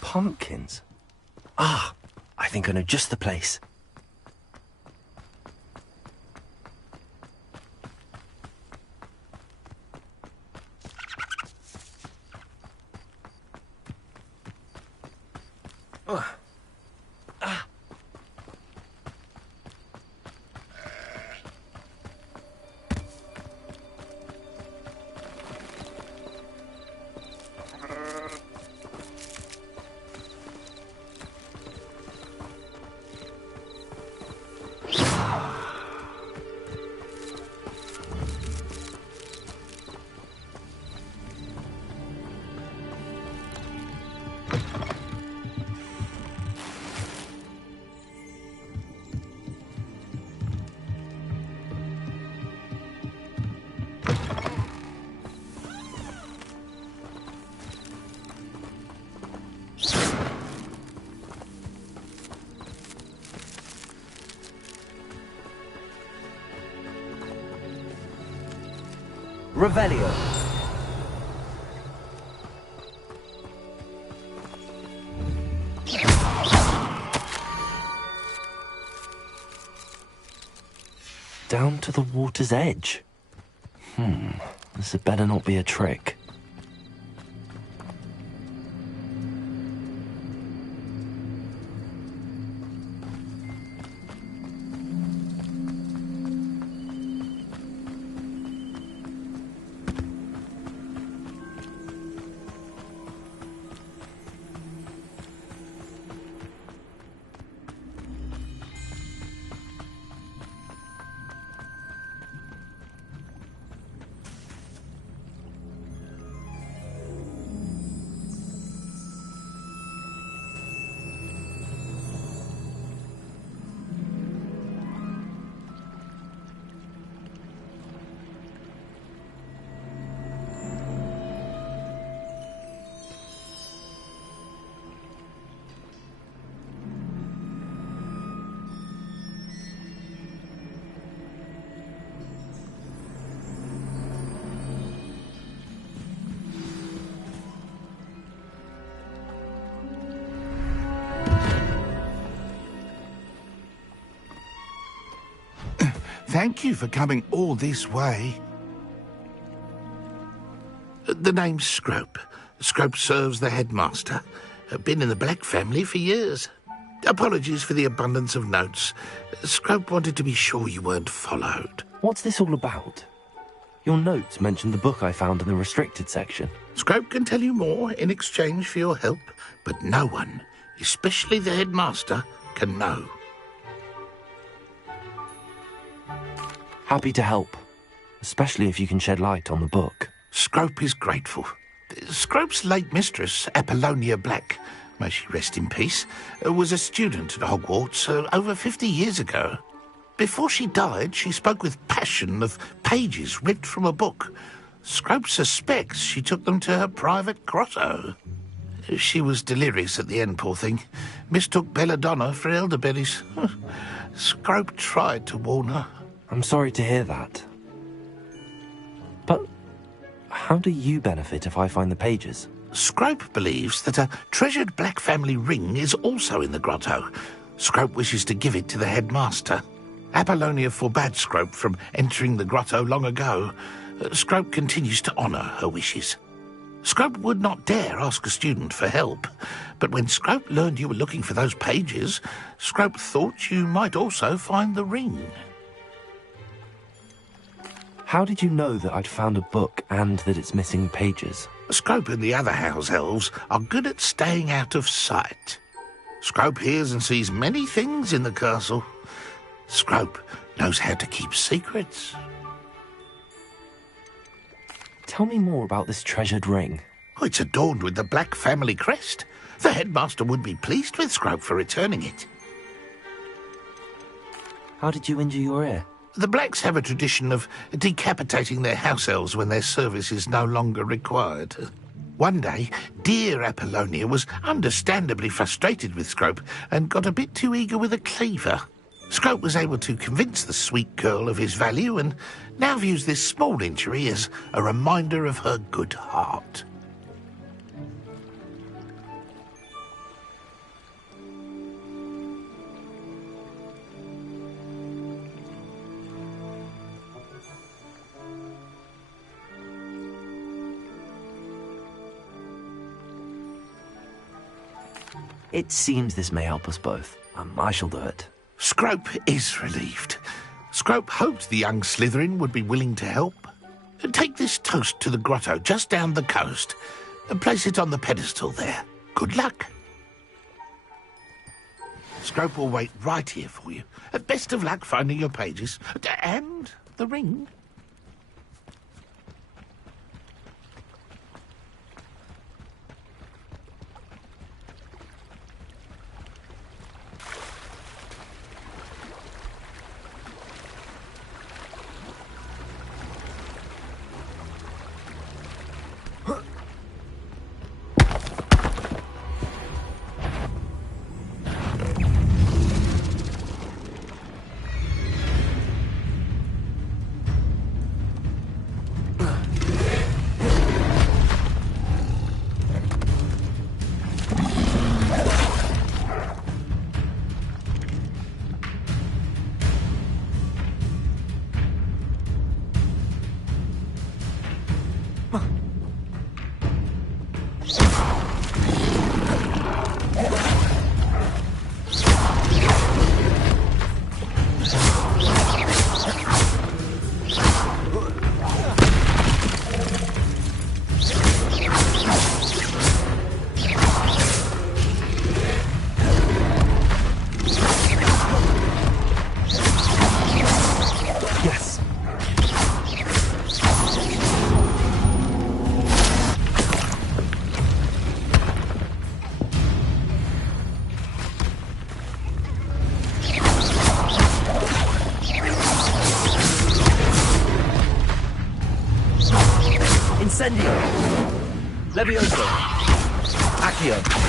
Pumpkins? Ah, I think I know just the place. Revelio. Down to the water's edge. This had better not be a trick. Thank you for coming all this way. The name's Scrope. Scrope serves the headmaster. Been in the Black family for years. Apologies for the abundance of notes. Scrope wanted to be sure you weren't followed. What's this all about? Your notes mentioned the book I found in the restricted section. Scrope can tell you more in exchange for your help, but no one, especially the headmaster, can know. Happy to help, especially if you can shed light on the book. Scrope is grateful. Scrope's late mistress, Apollonia Black, may she rest in peace, was a student at Hogwarts over 50 years ago. Before she died, she spoke with passion of pages ripped from a book. Scrope suspects she took them to her private grotto. She was delirious at the end, poor thing. Mistook belladonna for elderberries. Scrope tried to warn her. I'm sorry to hear that. But how do you benefit if I find the pages? Scrope believes that a treasured Black family ring is also in the grotto. Scrope wishes to give it to the headmaster. Apollonia forbade Scrope from entering the grotto long ago. Scrope continues to honour her wishes. Scrope would not dare ask a student for help, but when Scrope learned you were looking for those pages, Scrope thought you might also find the ring. How did you know that I'd found a book and that it's missing pages? Scrope and the other house elves are good at staying out of sight. Scrope hears and sees many things in the castle. Scrope knows how to keep secrets. Tell me more about this treasured ring. Oh, it's adorned with the Black family crest. The headmaster would be pleased with Scrope for returning it. How did you injure your ear? The Blacks have a tradition of decapitating their house elves when their service is no longer required. One day, dear Apollonia was understandably frustrated with Scrope and got a bit too eager with a cleaver. Scrope was able to convince the sweet girl of his value and now views this small injury as a reminder of her good heart. It seems this may help us both. I shall do it. Scrope is relieved. Scrope hoped the young Slytherin would be willing to help. Take this toast to the grotto just down the coast and place it on the pedestal there. Good luck. Scrope will wait right here for you. Best of luck finding your pages. And the ring. Incendio! Levioso! Accio!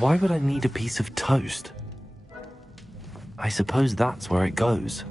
Why would I need a piece of toast? I suppose that's where it goes.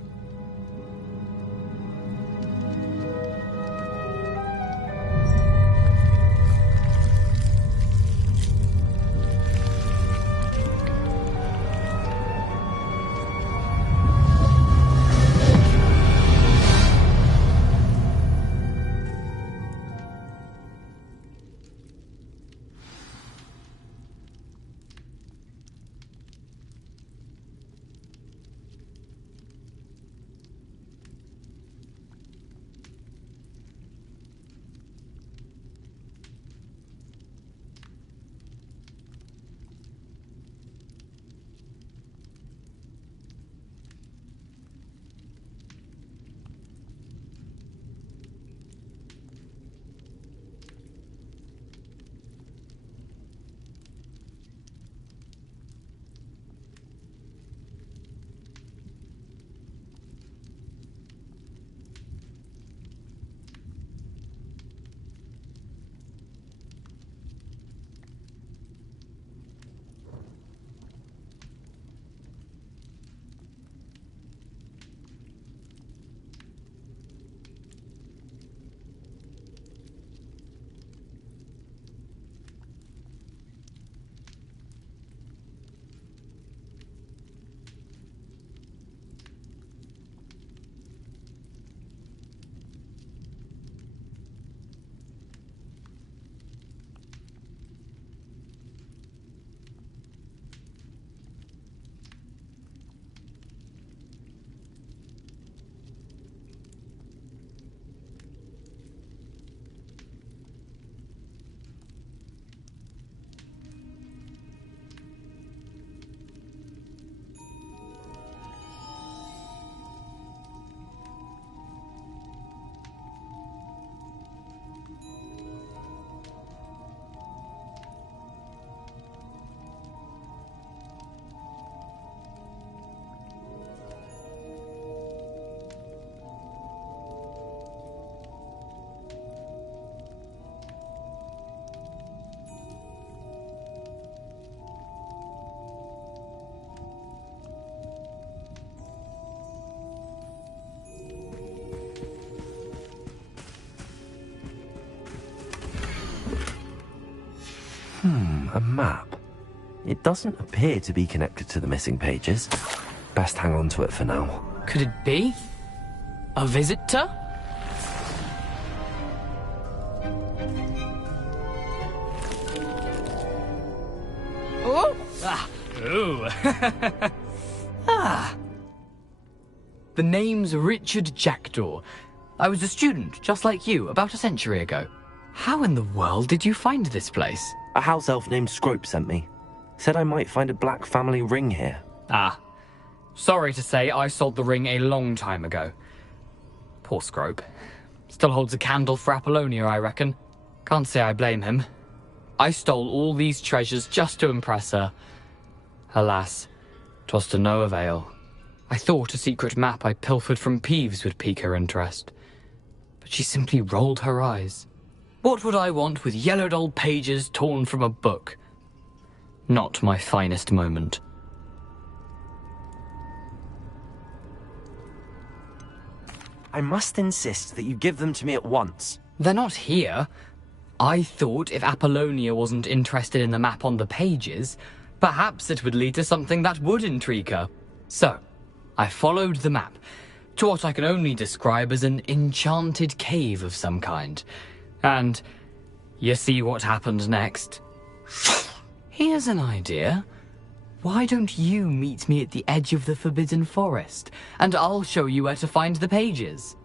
A map. It doesn't appear to be connected to the missing pages. Best hang on to it for now. Could it be? A visitor? Oh! Ah! Ooh! Ah! The name's Richard Jackdaw. I was a student, just like you, about a century ago. How in the world did you find this place? A house elf named Scrope sent me. Said I might find a black family ring here. Ah. Sorry to say, I sold the ring a long time ago. Poor Scrope. Still holds a candle for Apollonia, I reckon. Can't say I blame him. I stole all these treasures just to impress her. Alas, 'twas to no avail. I thought a secret map I pilfered from Peeves would pique her interest. But she simply rolled her eyes. What would I want with yellowed old pages torn from a book? Not my finest moment. I must insist that you give them to me at once. They're not here. I thought if Apollonia wasn't interested in the map on the pages, perhaps it would lead to something that would intrigue her. So, I followed the map to what I can only describe as an enchanted cave of some kind. And you see what happened next? Here's an idea. Why don't you meet me at the edge of the Forbidden Forest, and I'll show you where to find the pages?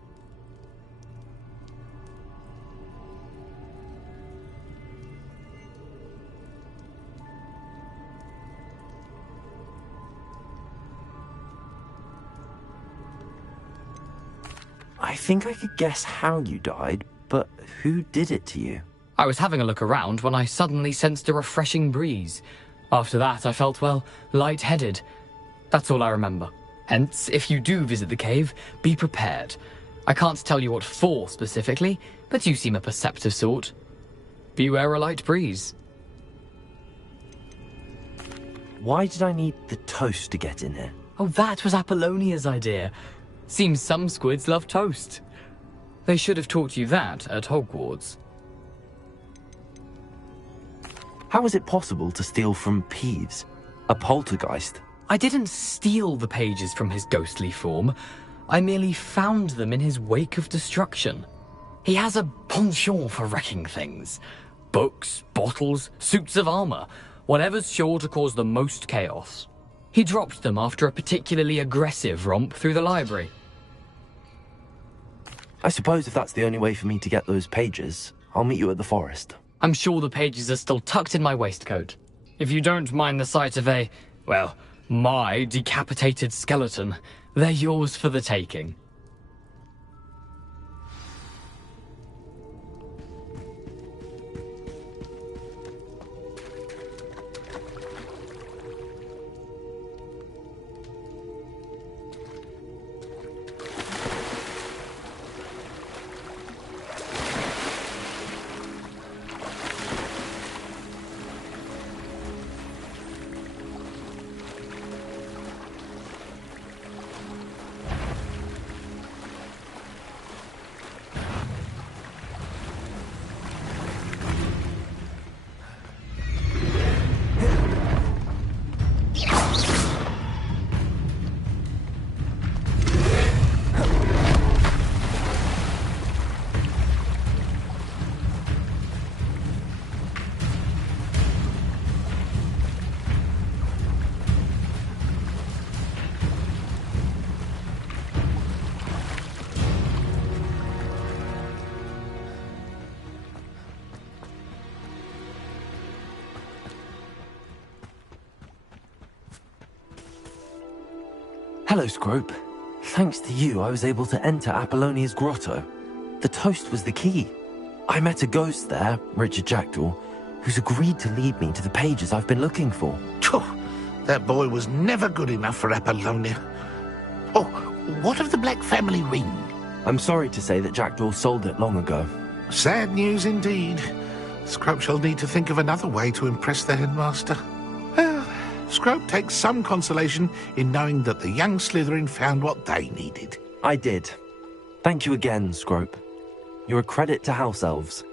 I think I could guess how you died, but who did it to you? I was having a look around when I suddenly sensed a refreshing breeze. After that, I felt, well, lightheaded. That's all I remember. Hence, if you do visit the cave, be prepared. I can't tell you what for specifically, but you seem a perceptive sort. Beware a light breeze. Why did I need the toast to get in here? Oh, that was Apollonia's idea. Seems some squids love toast. They should have taught you that at Hogwarts. How is it possible to steal from Peeves, a poltergeist? I didn't steal the pages from his ghostly form. I merely found them in his wake of destruction. He has a penchant for wrecking things. Books, bottles, suits of armor, whatever's sure to cause the most chaos. He dropped them after a particularly aggressive romp through the library. I suppose if that's the only way for me to get those pages, I'll meet you at the forest. I'm sure the pages are still tucked in my waistcoat. If you don't mind the sight of a, well, my decapitated skeleton, they're yours for the taking. Hello, Scrope. Thanks to you, I was able to enter Apollonia's grotto. The toast was the key. I met a ghost there, Richard Jackdaw, who's agreed to lead me to the pages I've been looking for. That boy was never good enough for Apollonia. Oh, what of the Black family ring? I'm sorry to say that Jackdaw sold it long ago. Sad news indeed. Scrope shall need to think of another way to impress the headmaster. Well, Scrope takes some consolation in knowing that the young Slytherin found what they needed. I did. Thank you again, Scrope. You're a credit to House Elves.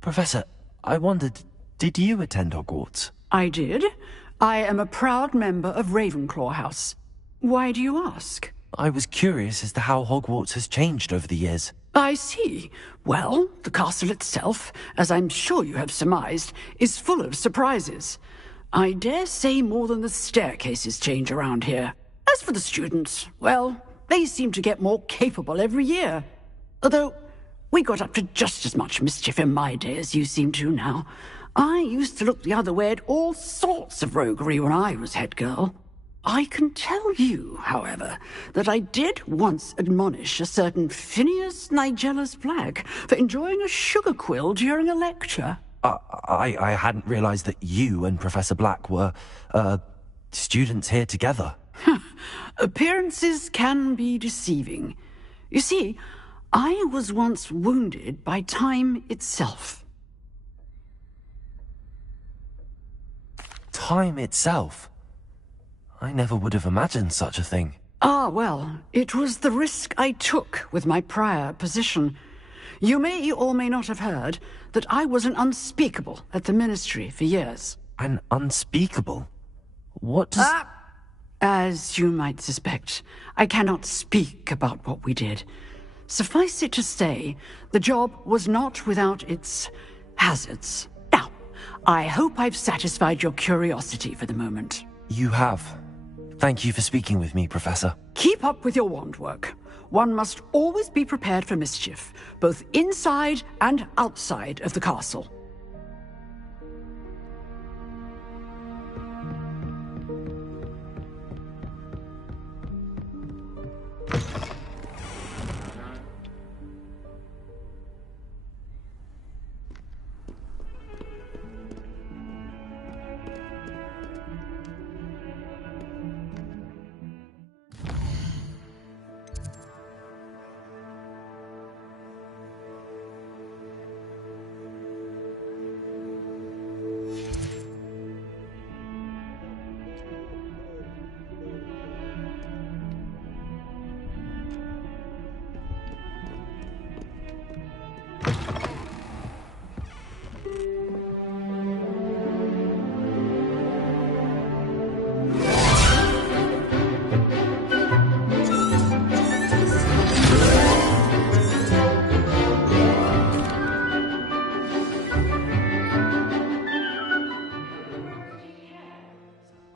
Professor, I wondered, did you attend Hogwarts? I did. I am a proud member of Ravenclaw House. Why do you ask? I was curious as to how Hogwarts has changed over the years. I see. Well, the castle itself, as I'm sure you have surmised, is full of surprises. I dare say more than the staircases change around here. As for the students, well, they seem to get more capable every year. Although, we got up to just as much mischief in my day as you seem to now. I used to look the other way at all sorts of roguery when I was head girl. I can tell you, however, that I did once admonish a certain Phineas Nigellus Black for enjoying a sugar quill during a lecture. I hadn't realized that you and Professor Black were, students here together. Appearances can be deceiving. You see, I was once wounded by time itself. Time itself? I never would have imagined such a thing. Ah, well, it was the risk I took with my prior position. You may or may not have heard that I was an unspeakable at the Ministry for years. An unspeakable? What does... As you might suspect, I cannot speak about what we did. Suffice it to say, the job was not without its hazards. Now, I hope I've satisfied your curiosity for the moment. You have. Thank you for speaking with me, Professor. Keep up with your wand work. One must always be prepared for mischief, both inside and outside of the castle.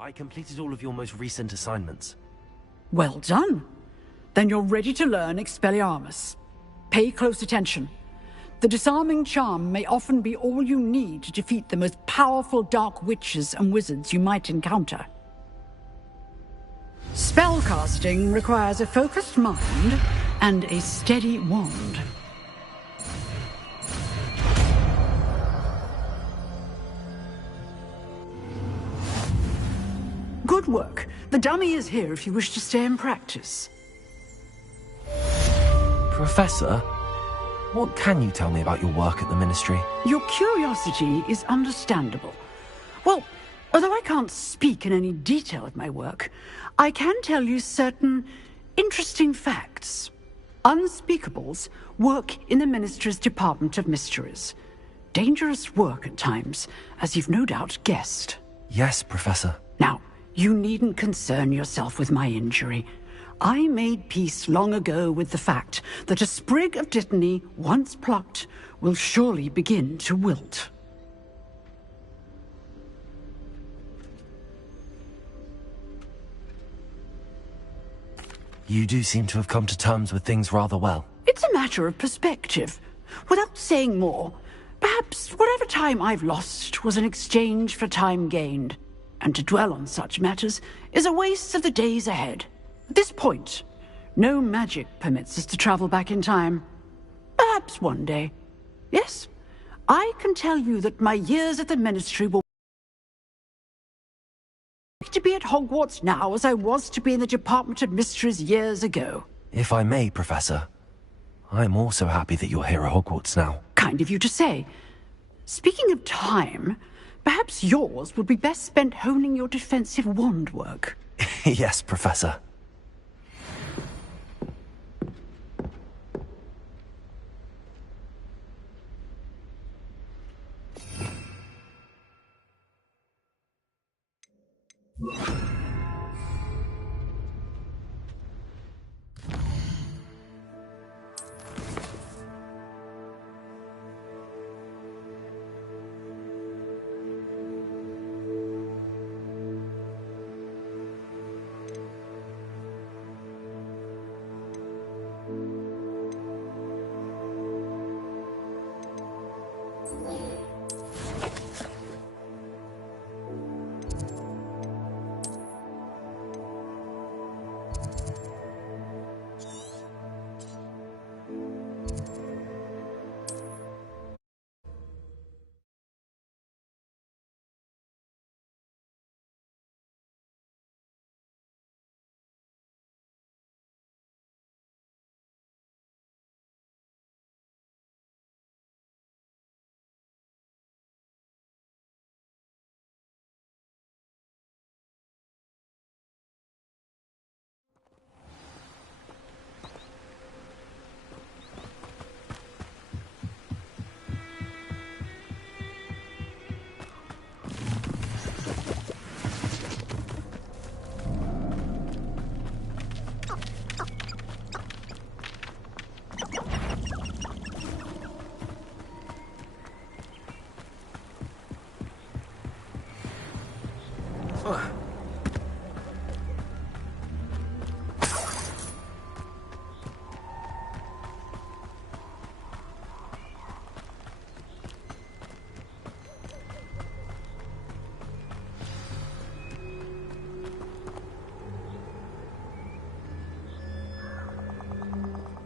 I completed all of your most recent assignments. Well done. Then you're ready to learn Expelliarmus. Pay close attention. The disarming charm may often be all you need to defeat the most powerful dark witches and wizards you might encounter. Spellcasting requires a focused mind and a steady wand. Good work. The dummy is here if you wish to stay and practice. Professor, what can you tell me about your work at the Ministry? Your curiosity is understandable. Well, although I can't speak in any detail of my work, I can tell you certain interesting facts. Unspeakables work in the Ministry's Department of Mysteries. Dangerous work at times, as you've no doubt guessed. Yes, Professor. Now, you needn't concern yourself with my injury. I made peace long ago with the fact that a sprig of dittany, once plucked, will surely begin to wilt. You do seem to have come to terms with things rather well. It's a matter of perspective. Without saying more, perhaps whatever time I've lost was an exchange for time gained, and to dwell on such matters is a waste of the days ahead. At this point, no magic permits us to travel back in time. Perhaps one day. Yes, I can tell you that my years at the Ministry will to be at Hogwarts now as I was to be in the Department of Mysteries years ago. If I may, Professor, I'm also happy that you're here at Hogwarts now. Kind of you to say. Speaking of time, perhaps yours would be best spent honing your defensive wand work. Yes, Professor.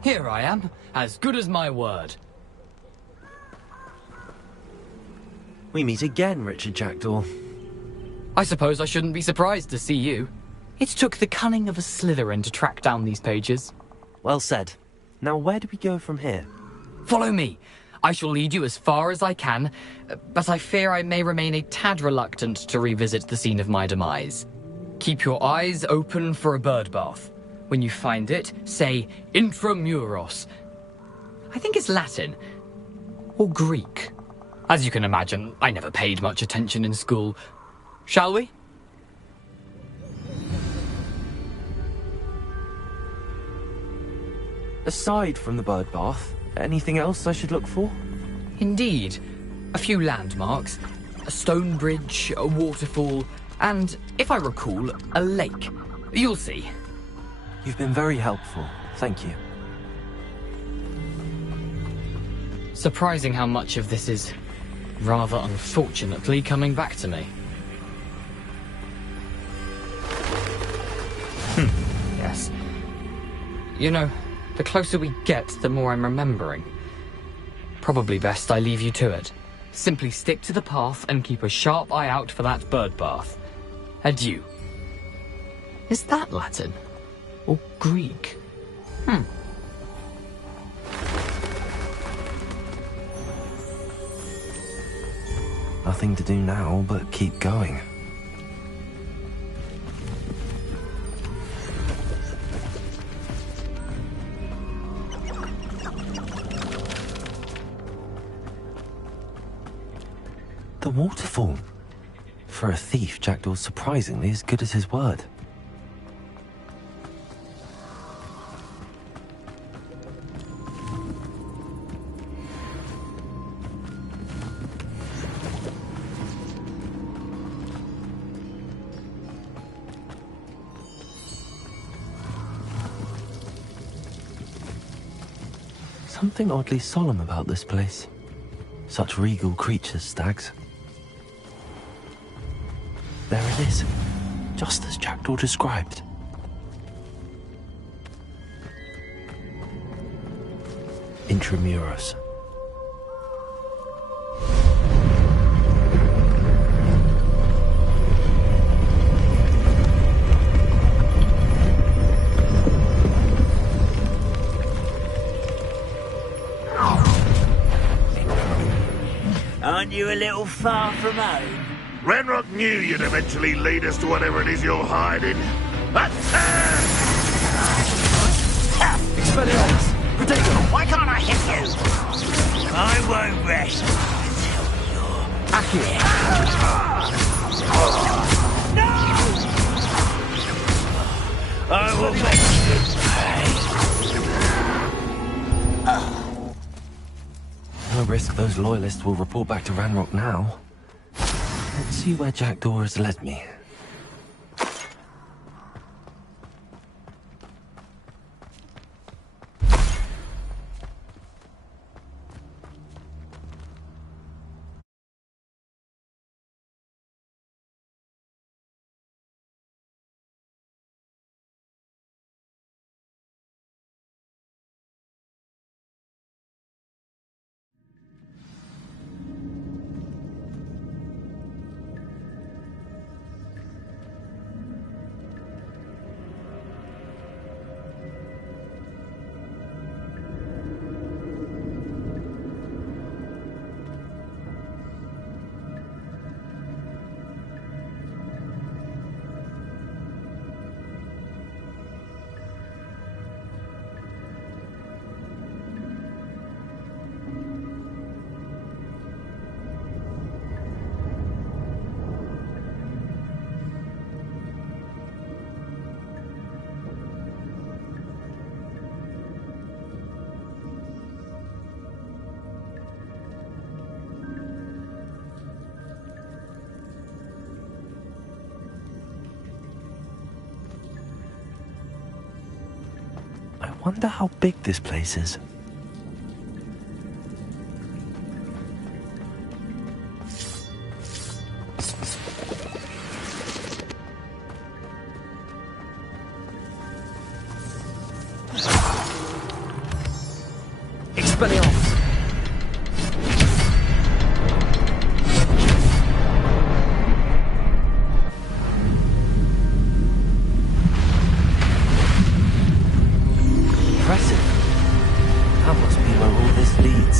Here I am, as good as my word. We meet again, Richard Jackdaw. I suppose I shouldn't be surprised to see you. It took the cunning of a Slytherin to track down these pages. Well said. Now where do we go from here? Follow me. I shall lead you as far as I can, but I fear I may remain a tad reluctant to revisit the scene of my demise. Keep your eyes open for a bird bath. When you find it, say Intramuros. I think it's Latin. Or Greek. As you can imagine, I never paid much attention in school. Shall we? Aside from the bird bath, anything else I should look for? Indeed. A few landmarks. A stone bridge, a waterfall, and, if I recall, a lake. You'll see. You've been very helpful. Thank you. Surprising how much of this is, rather unfortunately, coming back to me. Yes. You know, the closer we get, the more I'm remembering. Probably best I leave you to it. Simply stick to the path and keep a sharp eye out for that bird bath. Adieu. Is that Latin? Or Greek? Nothing to do now but keep going. The waterfall. For a thief, Jackdaw's surprisingly as good as his word. Something oddly solemn about this place. Such regal creatures, stags. There it is, just as Jackdaw described. Intramuros. Aren't you a little far from home? Ranrock knew you'd eventually lead us to whatever it is you're hiding. Expelliarmus! Protego! Why can't I hit you? I won't rest until you're accurate. No! I will make you pay. No risk those loyalists will report back to Ranrock now. Let's see where Jackdaw has led me. I wonder how big this place is. Expelliarmus! Impressive. That must be where all this leads.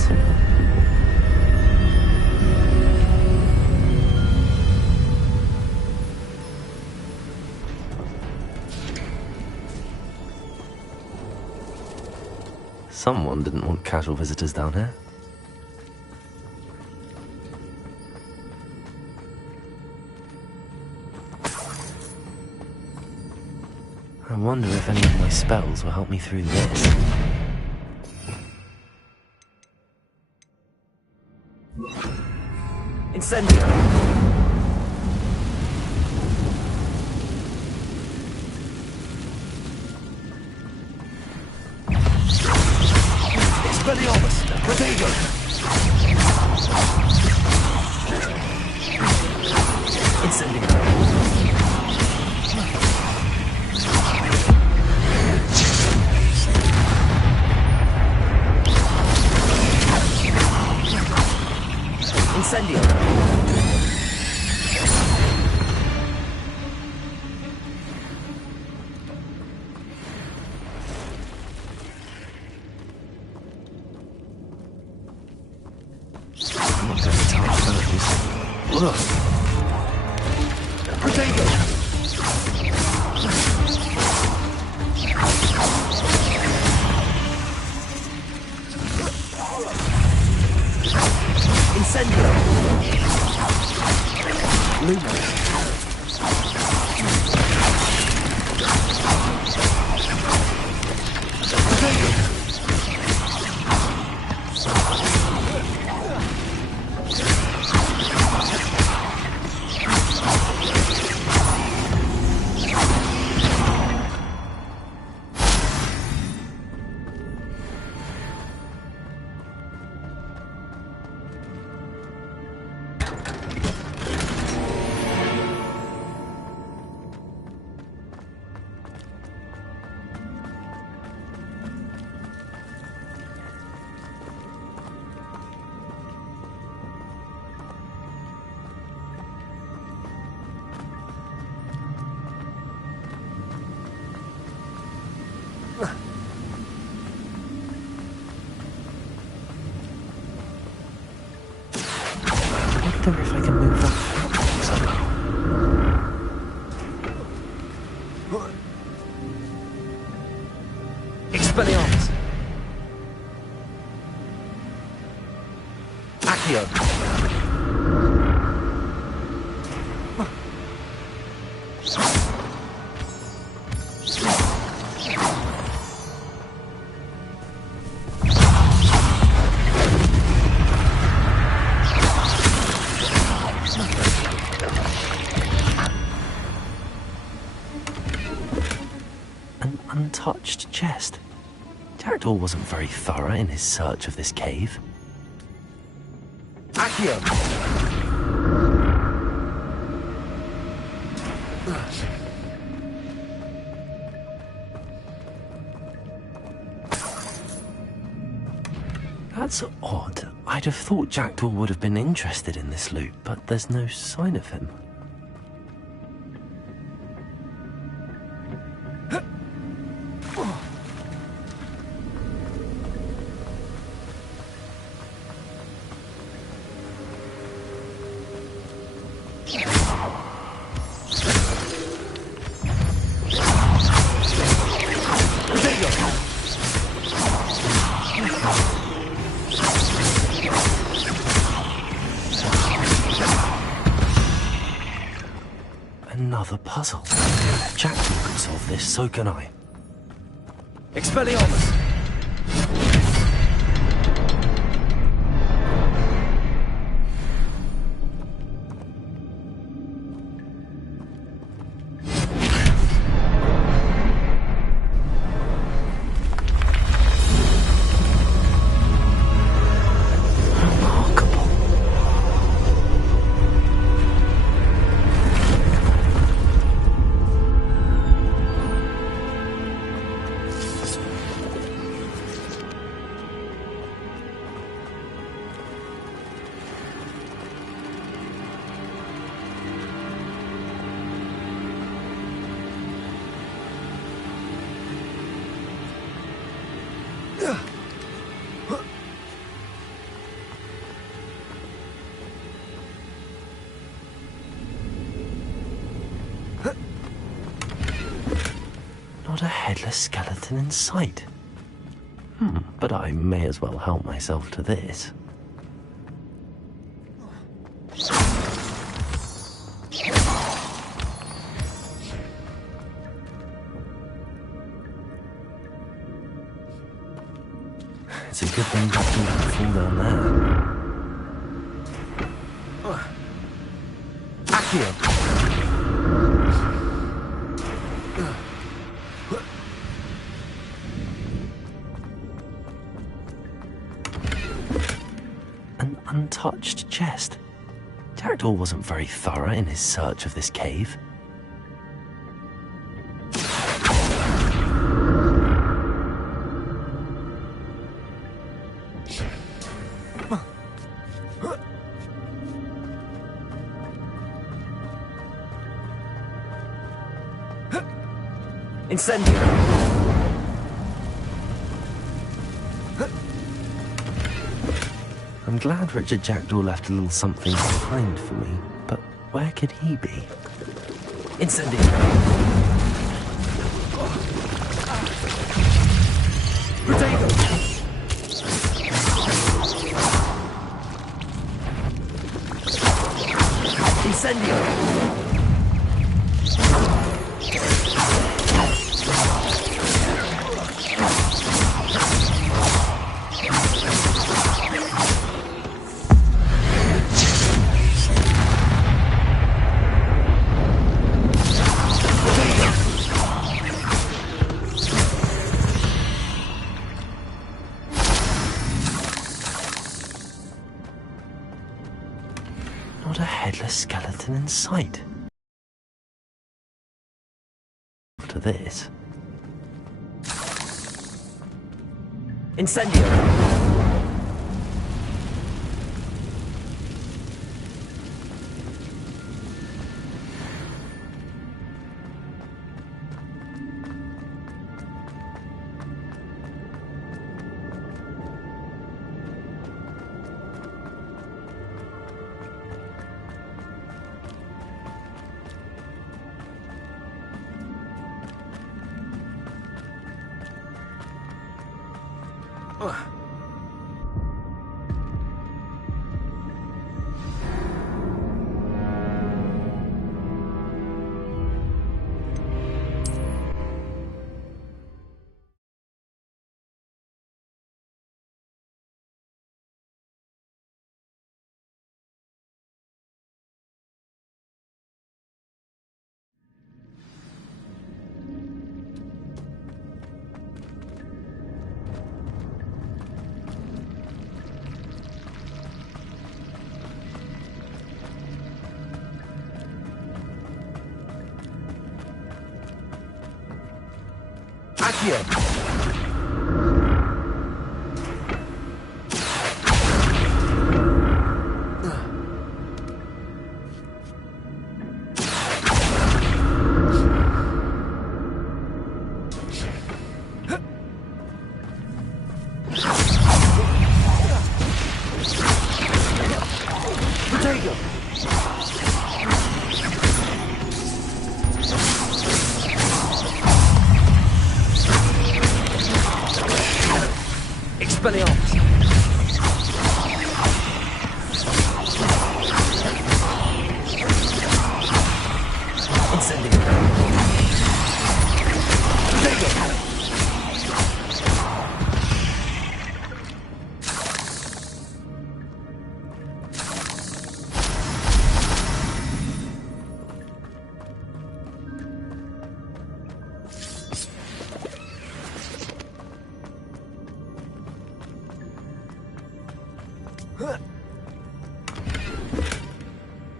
Someone didn't want casual visitors down here. I wonder if any of my spells will help me through this. Incendio! Expelliarmus! Protego! Incendio! Incendio! I'm not going to tell those. Look! Protego! Incendio! Lumos! wonder if I can move up somehow. Expelliarmus! Accio! An untouched chest. Jackdaw wasn't very thorough in his search of this cave. Accio! That's odd. I'd have thought Jackdaw would have been interested in this loot, but there's no sign of him. Another puzzle. If Jackdaw can solve this, so can I. Expelliarmus! Not a headless skeleton in sight. But I may as well help myself to this. It's a good thing Jackdaw didn't fall down there. Accio! An untouched chest. Jackdaw wasn't very thorough in his search of this cave. Incendio! I'm glad Richard Jackdaw left a little something behind for me, but where could he be? Incendio! Protego! Incendio! Not a headless skeleton in sight. After this. Incendio!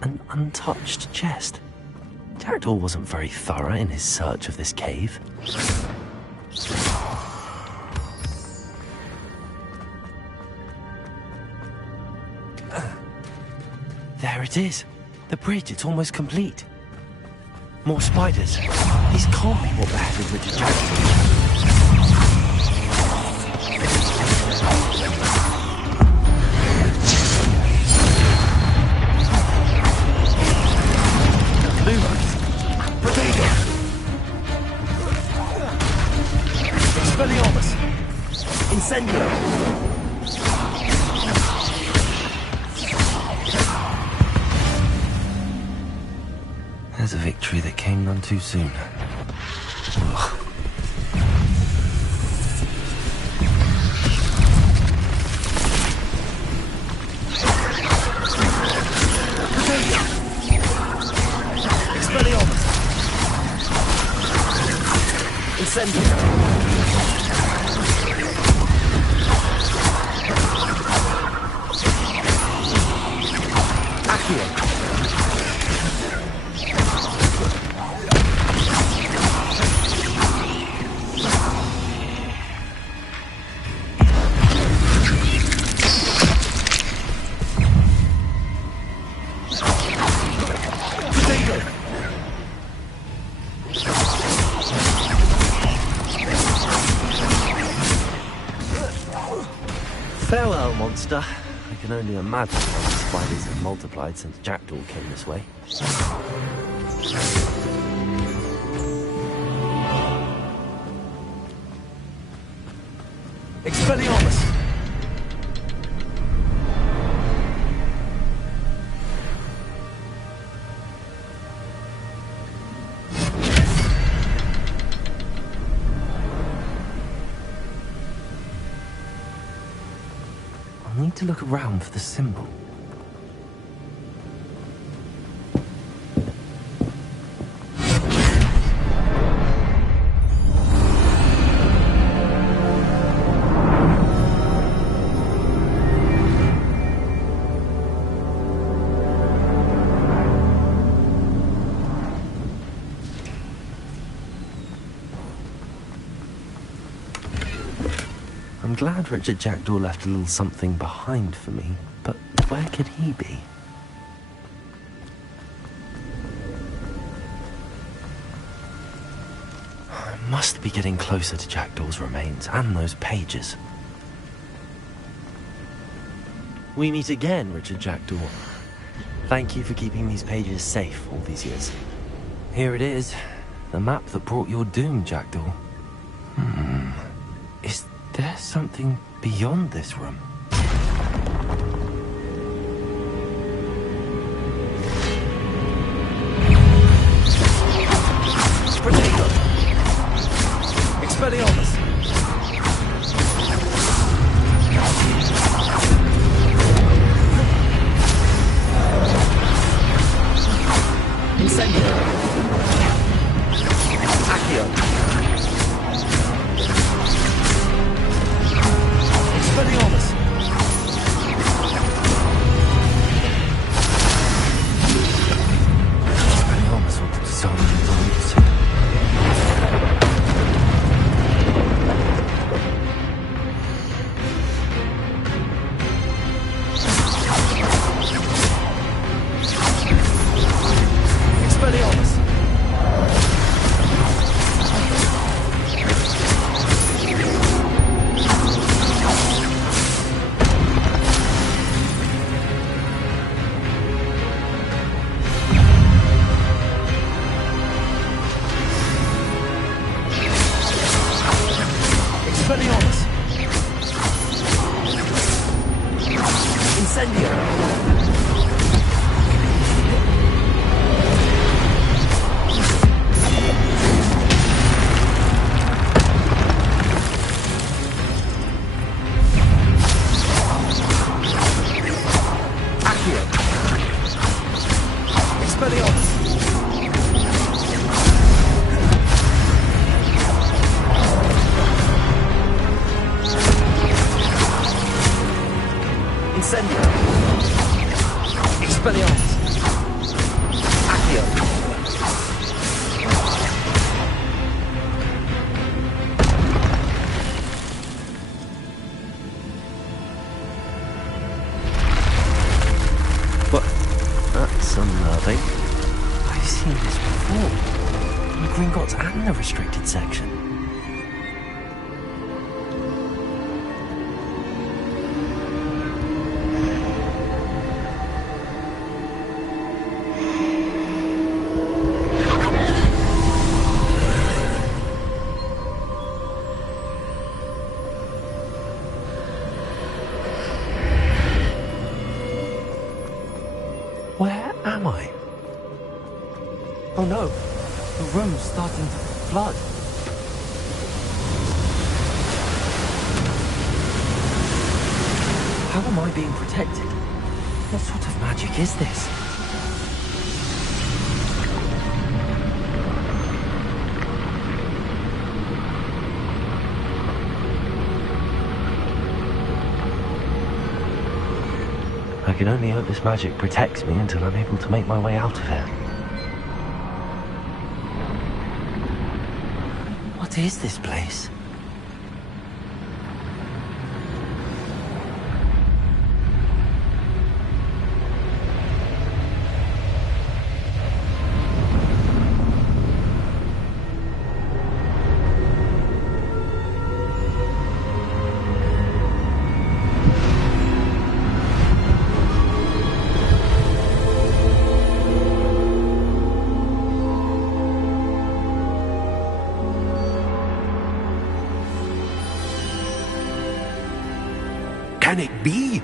An untouched chest. Jackdaw wasn't very thorough in his search of this cave. There it is. The bridge, it's almost complete. More spiders. These can't be what beheaded Richard Jackdaw. Incendio! There's a victory that came none too soon. Ugh. Expelliarmus! Incendio! Farewell, monster. I can only imagine how the spiders have multiplied since Jackdaw came this way. Expelliarmus! I need to look around for the symbol. I'm glad Richard Jackdaw left a little something behind for me, but where could he be? I must be getting closer to Jackdaw's remains and those pages. We meet again, Richard Jackdaw. Thank you for keeping these pages safe all these years. Here it is, the map that brought your doom, Jackdaw. Is There's something beyond this room. Protego! Expelliarmus! Incendio! Accio! Expelliarmus! Expelliarmus will disarm the opposite. Expelliarmus! Expelliarmus! Incendio! Accio! Expelliarmus! Incendio! Expelliarmus! Accio! What? That's unnerving. I've seen this before. In Gringotts and the restricted section. Where am I? Oh no, the room's starting to flood. How am I being protected? What sort of magic is this? I can only hope this magic protects me until I'm able to make my way out of here. What is this place? Can it be?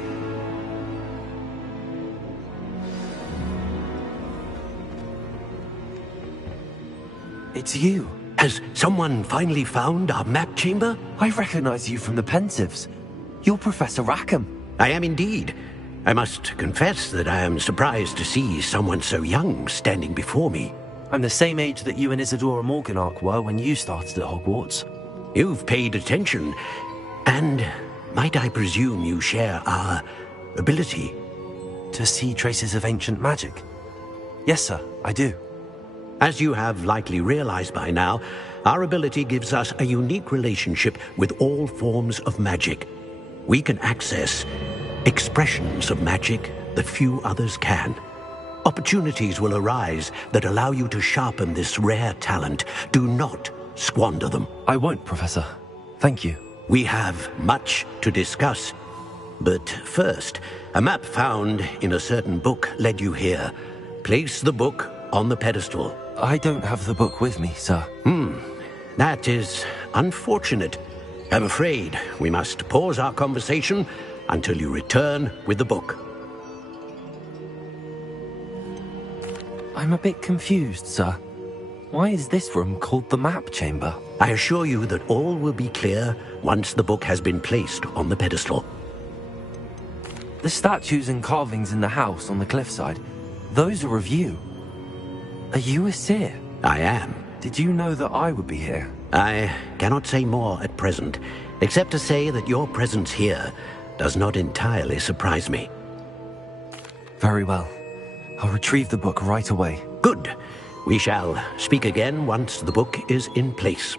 It's you. Has someone finally found our map chamber? I recognize you from the Pensives. You're Professor Rackham. I am indeed. I must confess that I am surprised to see someone so young standing before me. I'm the same age that you and Isadora Morganach were when you started at Hogwarts. You've paid attention, and might I presume you share our ability? To see traces of ancient magic? Yes, sir, I do. As you have likely realized by now, our ability gives us a unique relationship with all forms of magic. We can access expressions of magic that few others can. Opportunities will arise that allow you to sharpen this rare talent. Do not squander them. I won't, Professor. Thank you. We have much to discuss. But first, a map found in a certain book led you here. Place the book on the pedestal. I don't have the book with me, sir. That is unfortunate. I'm afraid we must pause our conversation until you return with the book. I'm a bit confused, sir. Why is this room called the map chamber? I assure you that all will be clear once the book has been placed on the pedestal. The statues and carvings in the house on the cliffside, those are of you. Are you a seer? I am. Did you know that I would be here? I cannot say more at present, except to say that your presence here does not entirely surprise me. Very well. I'll retrieve the book right away. Good. We shall speak again once the book is in place.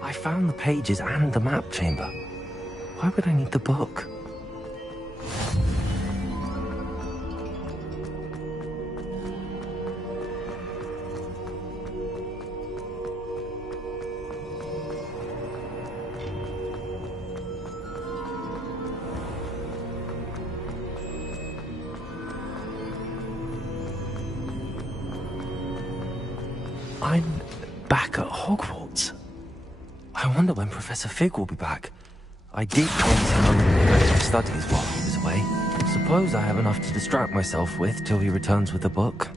I found the pages and the map chamber. Why would I need the book? I'm back at Hogwarts. I wonder when Professor Fig will be back. I did promise him I wouldn't neglect my studies while he was away. Suppose I have enough to distract myself with till he returns with the book.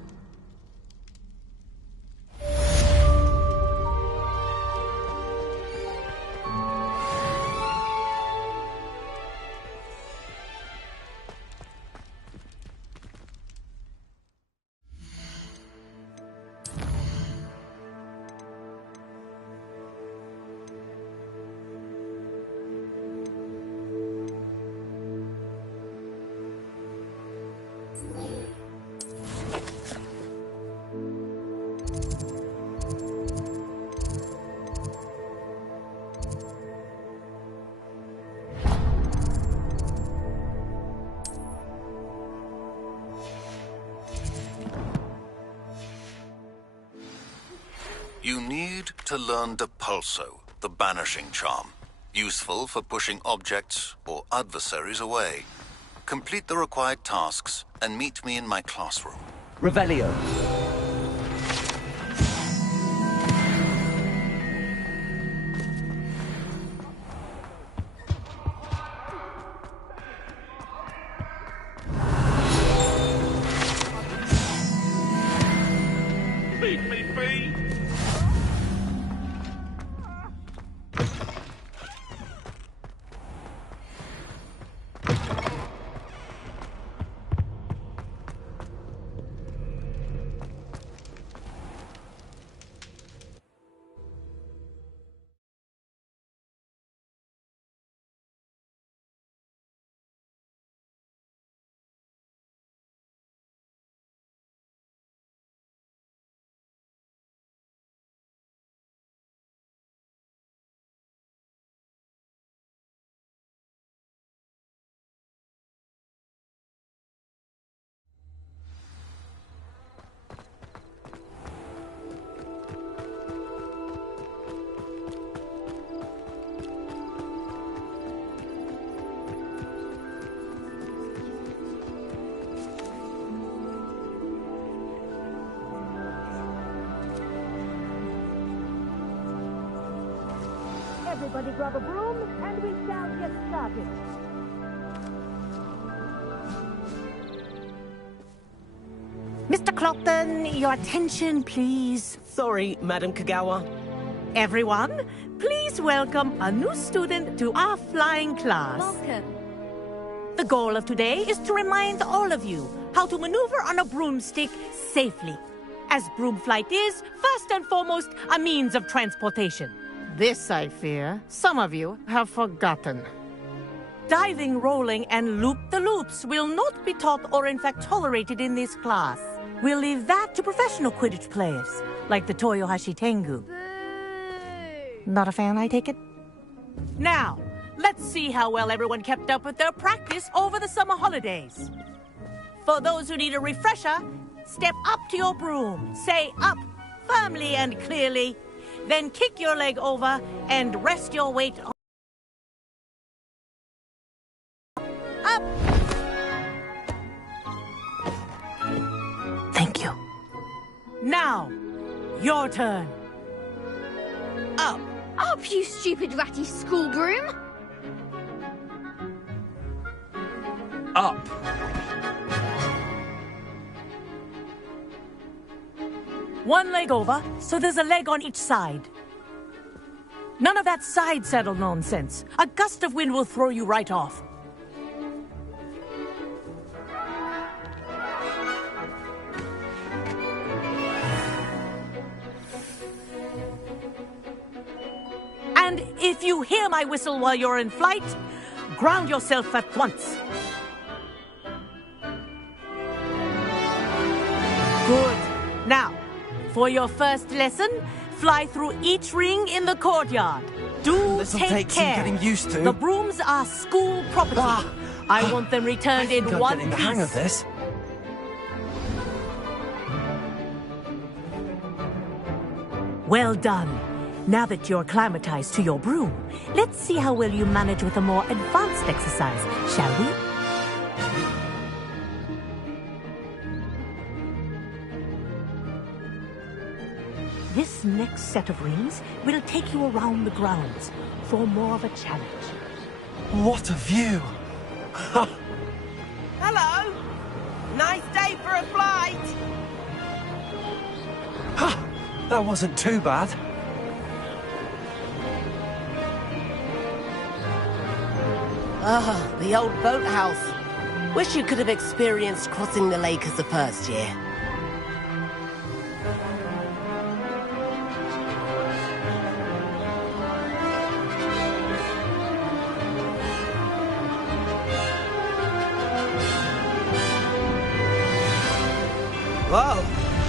You need to learn Depulso, the banishing charm. Useful for pushing objects or adversaries away. Complete the required tasks and meet me in my classroom. Revelio. Leave me be! Everybody grab a broom, and we shall get started. Mr. Clopton, your attention, please. Sorry, Madam Kagawa. Everyone, please welcome a new student to our flying class. Welcome. The goal of today is to remind all of you how to maneuver on a broomstick safely, as broom flight is, first and foremost, a means of transportation. This, I fear, some of you have forgotten. Diving, rolling, and loop-the-loops will not be taught or in fact tolerated in this class. We'll leave that to professional Quidditch players, like the Toyohashi Tengu. Not a fan, I take it? Now, let's see how well everyone kept up with their practice over the summer holidays. For those who need a refresher, step up to your broom, say up firmly and clearly, then kick your leg over and rest your weight on. Up! Thank you. Now, your turn. Up! Up, you stupid ratty school broom! Up! One leg over, so there's a leg on each side. None of that side saddle nonsense. A gust of wind will throw you right off. And if you hear my whistle while you're in flight, ground yourself at once. Good. Now, for your first lesson, fly through each ring in the courtyard. This'll take some care. getting used to. The brooms are school property. I want them returned in one getting piece. the hang of this. Well done. Now that you're acclimatized to your broom, let's see how well you manage with a more advanced exercise, shall we? This next set of rings will take you around the grounds for more of a challenge. What a view! Hello! Nice day for a flight! That wasn't too bad. Ah, the old boathouse. Wish you could have experienced crossing the lake as a first year. Whoa!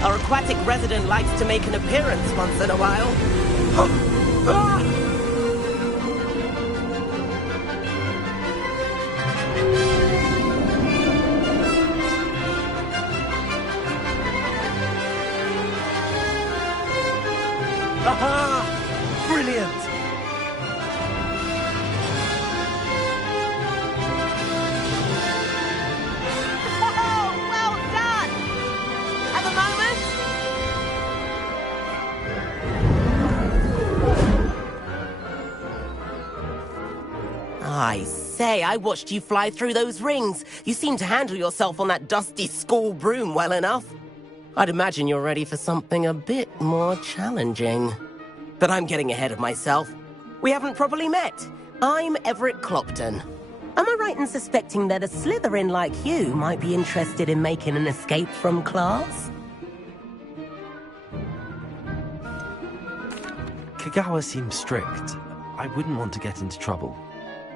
Our aquatic resident likes to make an appearance once in a while. Aha! Brilliant! Well done! At the moment... I say, I watched you fly through those rings. You seem to handle yourself on that dusty school broom well enough. I'd imagine you're ready for something a bit more challenging. But I'm getting ahead of myself. We haven't properly met. I'm Everett Clopton. Am I right in suspecting that a Slytherin like you might be interested in making an escape from class? Kagawa seems strict. I wouldn't want to get into trouble.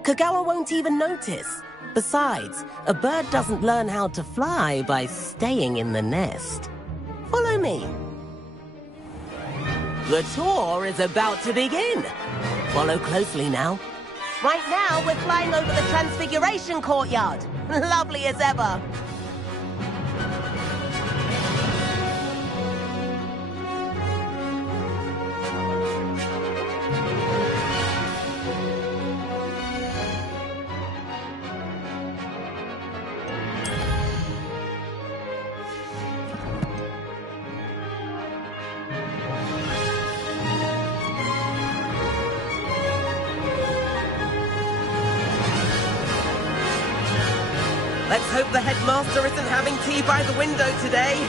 Kagawa won't even notice. Besides, a bird doesn't learn how to fly by staying in the nest. Follow me. The tour is about to begin. Follow closely now. Right now, we're flying over the Transfiguration Courtyard. Lovely as ever. Let's hope the headmaster isn't having tea by the window today.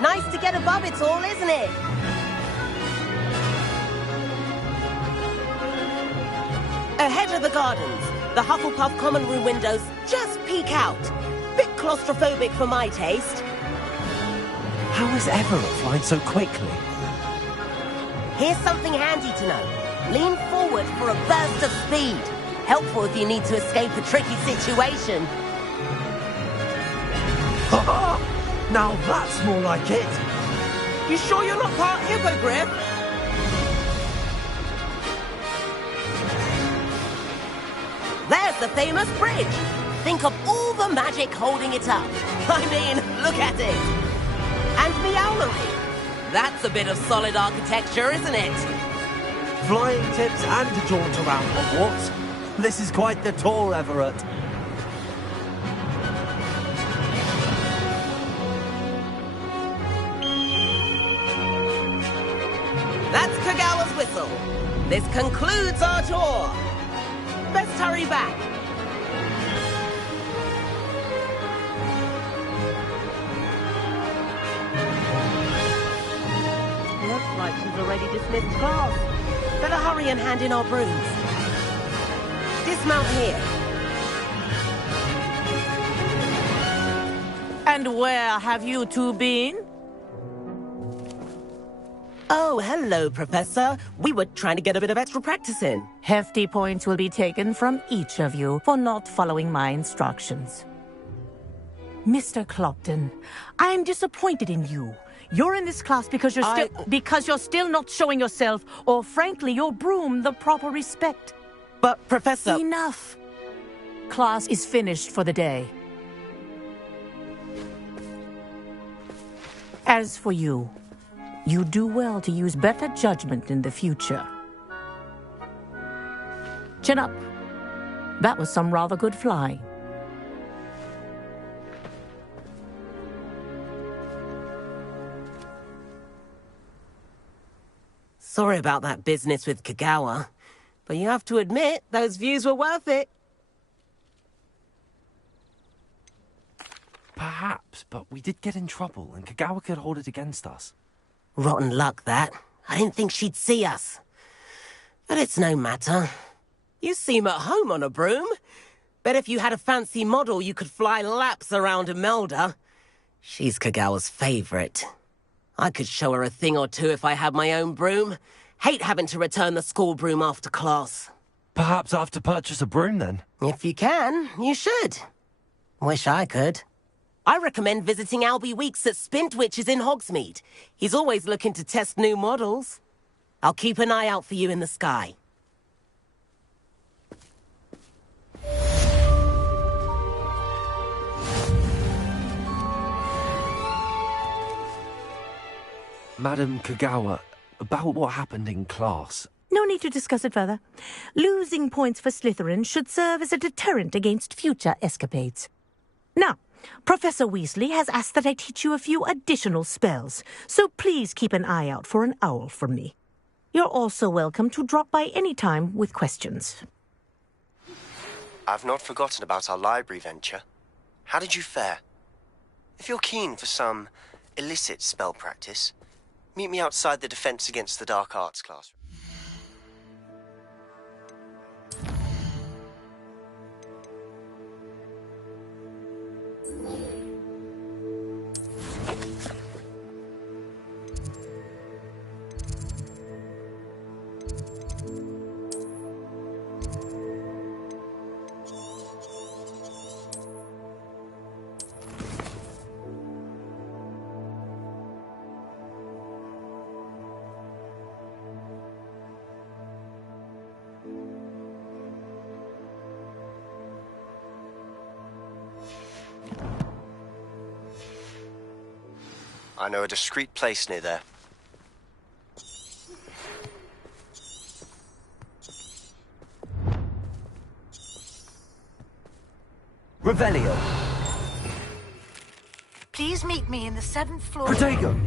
Nice to get above it all, isn't it? Ahead of the gardens, the Hufflepuff common room windows just peek out. Bit claustrophobic for my taste. How is Everett flying so quickly? Here's something handy to know. Lean forward for a burst of speed. Helpful if you need to escape a tricky situation. Now that's more like it. You sure you're not part hippogriff? There's the famous bridge. Think of all the magic holding it up. I mean, look at it. And Meowlery. That's a bit of solid architecture, isn't it? Flying tips and a jaunt around Hogwarts. This is quite the tour, Everett. That's Kagawa's whistle. This concludes our tour. Best hurry back. Looks like she's already dismissed class. Better hurry and hand in our brooms. Dismount here. And where have you two been? Oh, hello, Professor. We were trying to get a bit of extra practice in. Hefty points will be taken from each of you for not following my instructions. Mr. Clopton, I am disappointed in you. You're in this class because you're still not showing yourself, or frankly, your broom the proper respect. But, Professor... Enough. Class is finished for the day. As for you, you do well to use better judgment in the future. Chin up. That was some rather good flying. Sorry about that business with Kagawa, but you have to admit, those views were worth it. Perhaps, but we did get in trouble, and Kagawa could hold it against us. Rotten luck, that. I didn't think she'd see us. But it's no matter. You seem at home on a broom. Bet if you had a fancy model, you could fly laps around Imelda. She's Kagawa's favorite. I could show her a thing or two if I had my own broom. Hate having to return the school broom after class. Perhaps I have to purchase a broom, then? If you can, you should. Wish I could. I recommend visiting Albie Weeks at Spintwitches in Hogsmeade. He's always looking to test new models. I'll keep an eye out for you in the sky. Madam Kagawa, about what happened in class. No need to discuss it further. Losing points for Slytherin should serve as a deterrent against future escapades. Now, Professor Weasley has asked that I teach you a few additional spells, so please keep an eye out for an owl from me. You're also welcome to drop by any time with questions. I've not forgotten about our library venture. How did you fare? If you're keen for some illicit spell practice, meet me outside the Defense Against the Dark Arts classroom. I know a discreet place near there. Revelio. Please meet me in the 7th floor. Protego.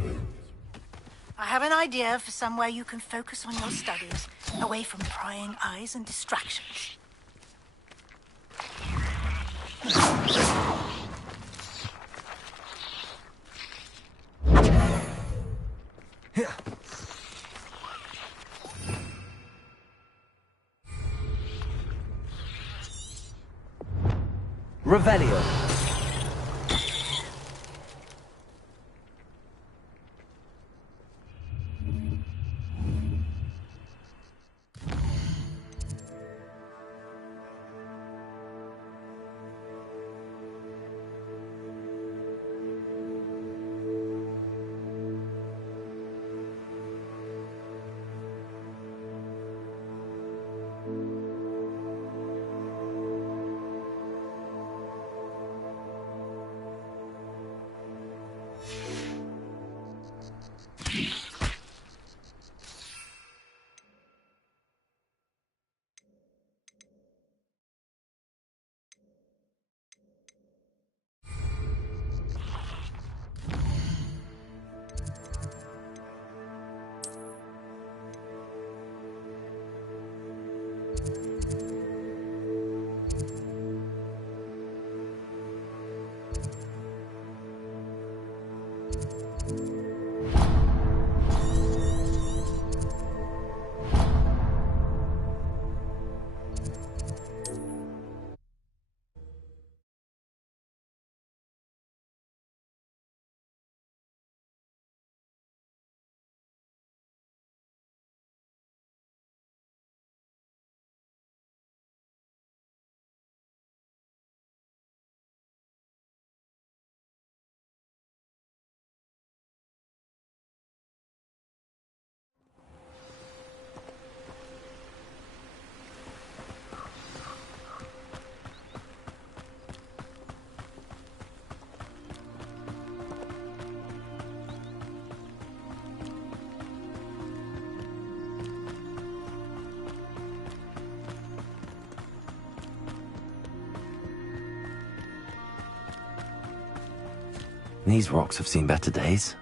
I have an idea for somewhere you can focus on your studies, away from prying eyes and distractions. Revelio. These rocks have seen better days.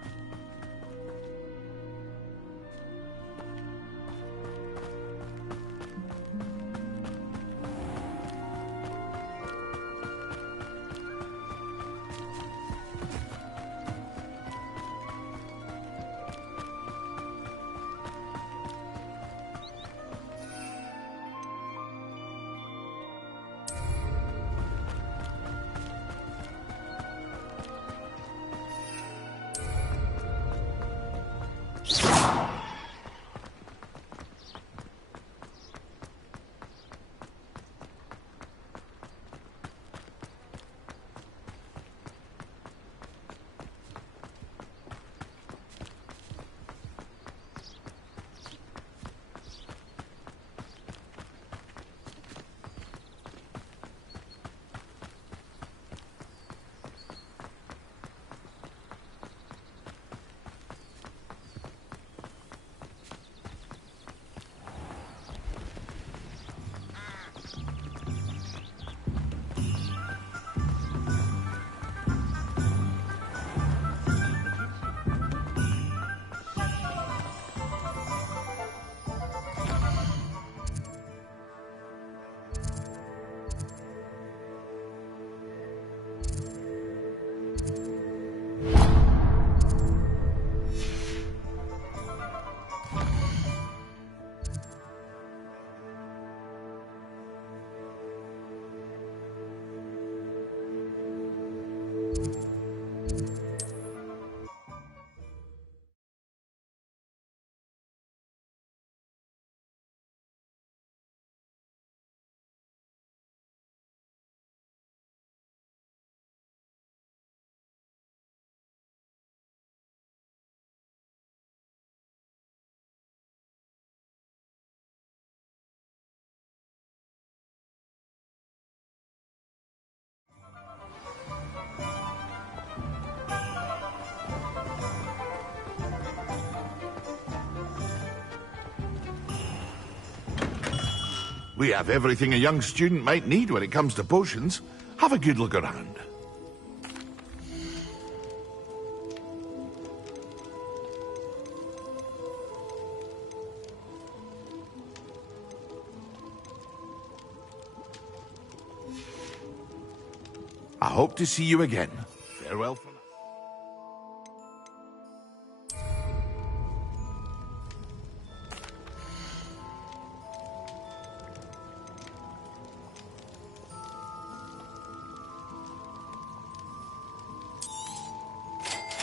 We have everything a young student might need when it comes to potions. Have a good look around. I hope to see you again. Farewell for now.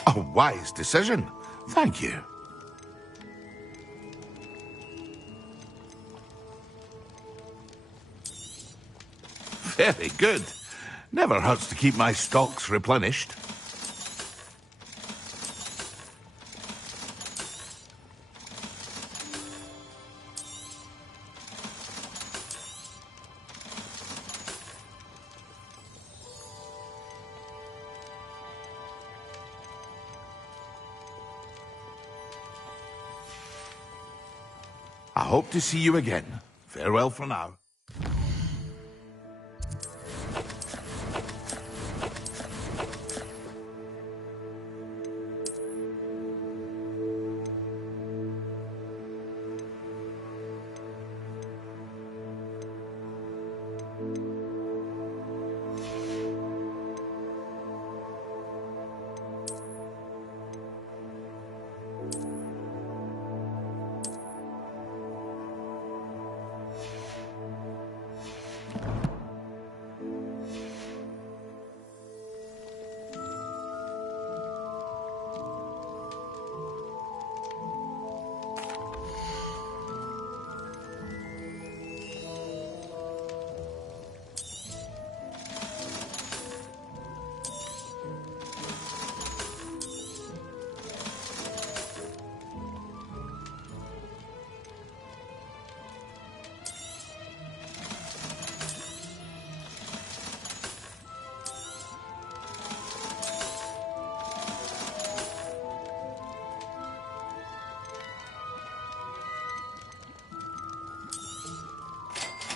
A wise decision. Thank you. Very good. Never hurts to keep my stocks replenished. I hope to see you again. Farewell for now.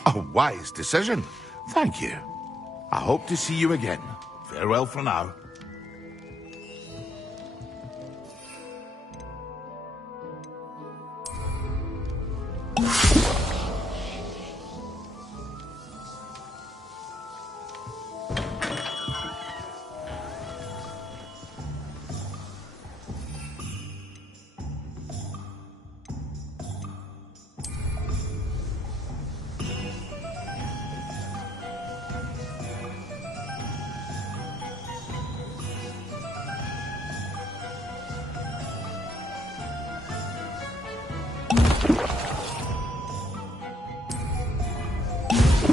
A wise decision. Thank you. I hope to see you again. Farewell for now.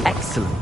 Excellent.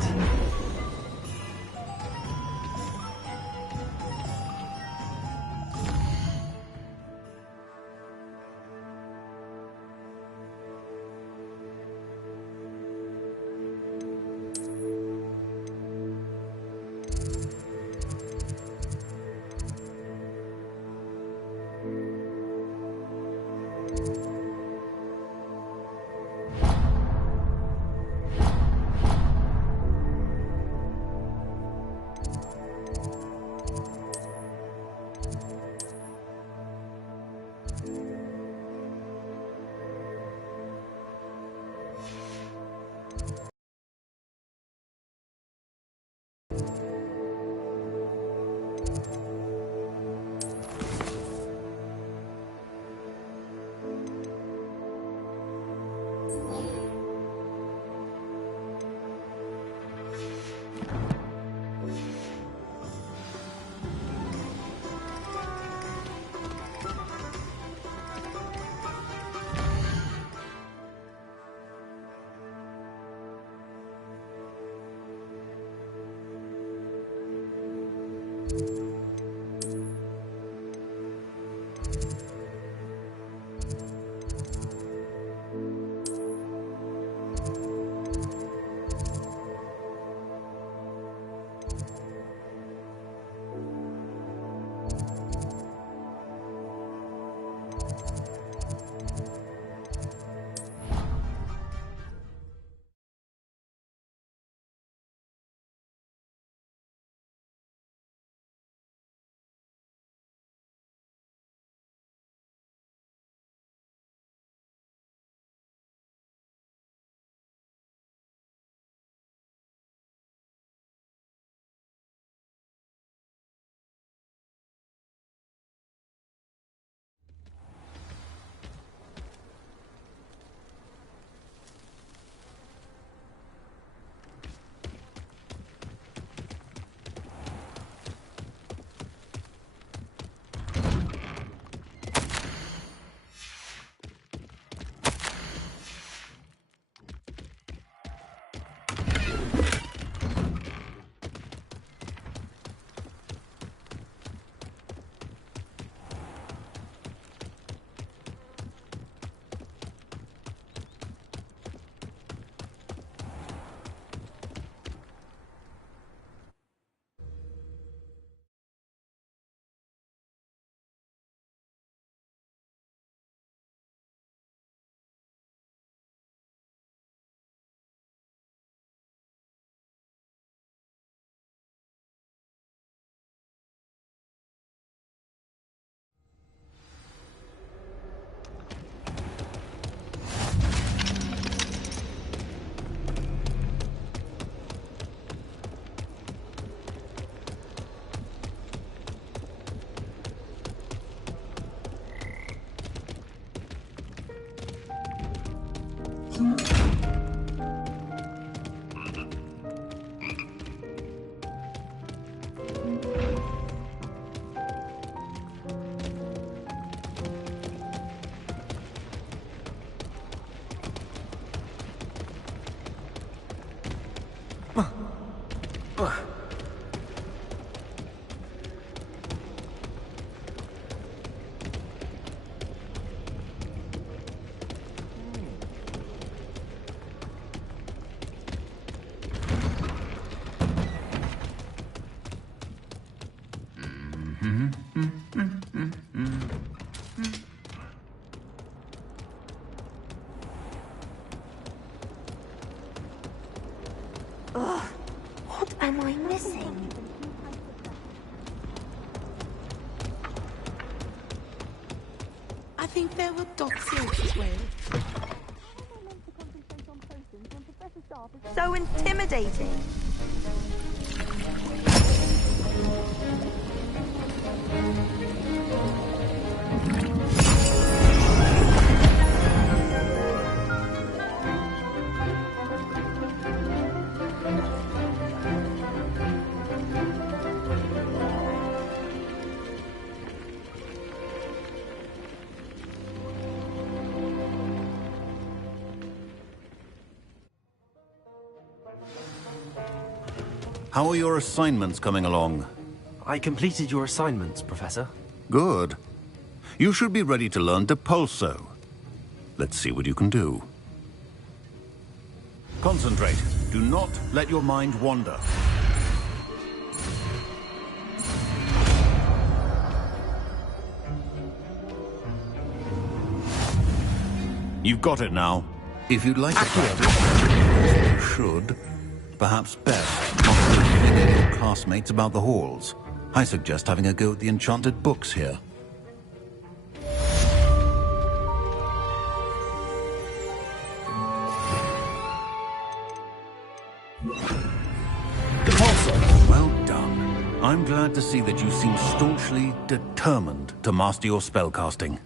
Ugh, what am I missing? I think there were dots here as well. So intimidating. How are your assignments coming along? I completed your assignments, Professor. Good. You should be ready to learn Depulso. Let's see what you can do. Concentrate. Do not let your mind wander. You've got it now. If you'd like to practice, you should. Perhaps best not to any of your classmates about the halls. I suggest having a go at the enchanted books here. Well done. I'm glad to see that you seem staunchly determined to master your spellcasting.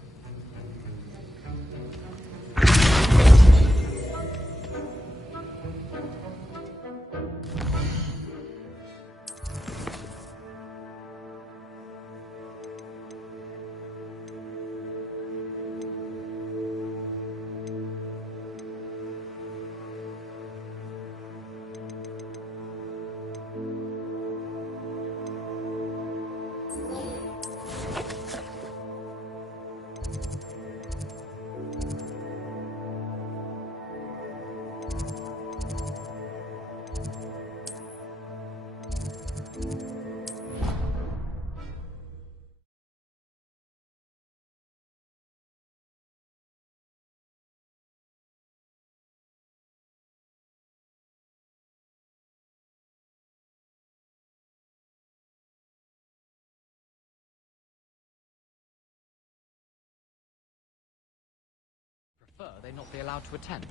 They not be allowed to attend.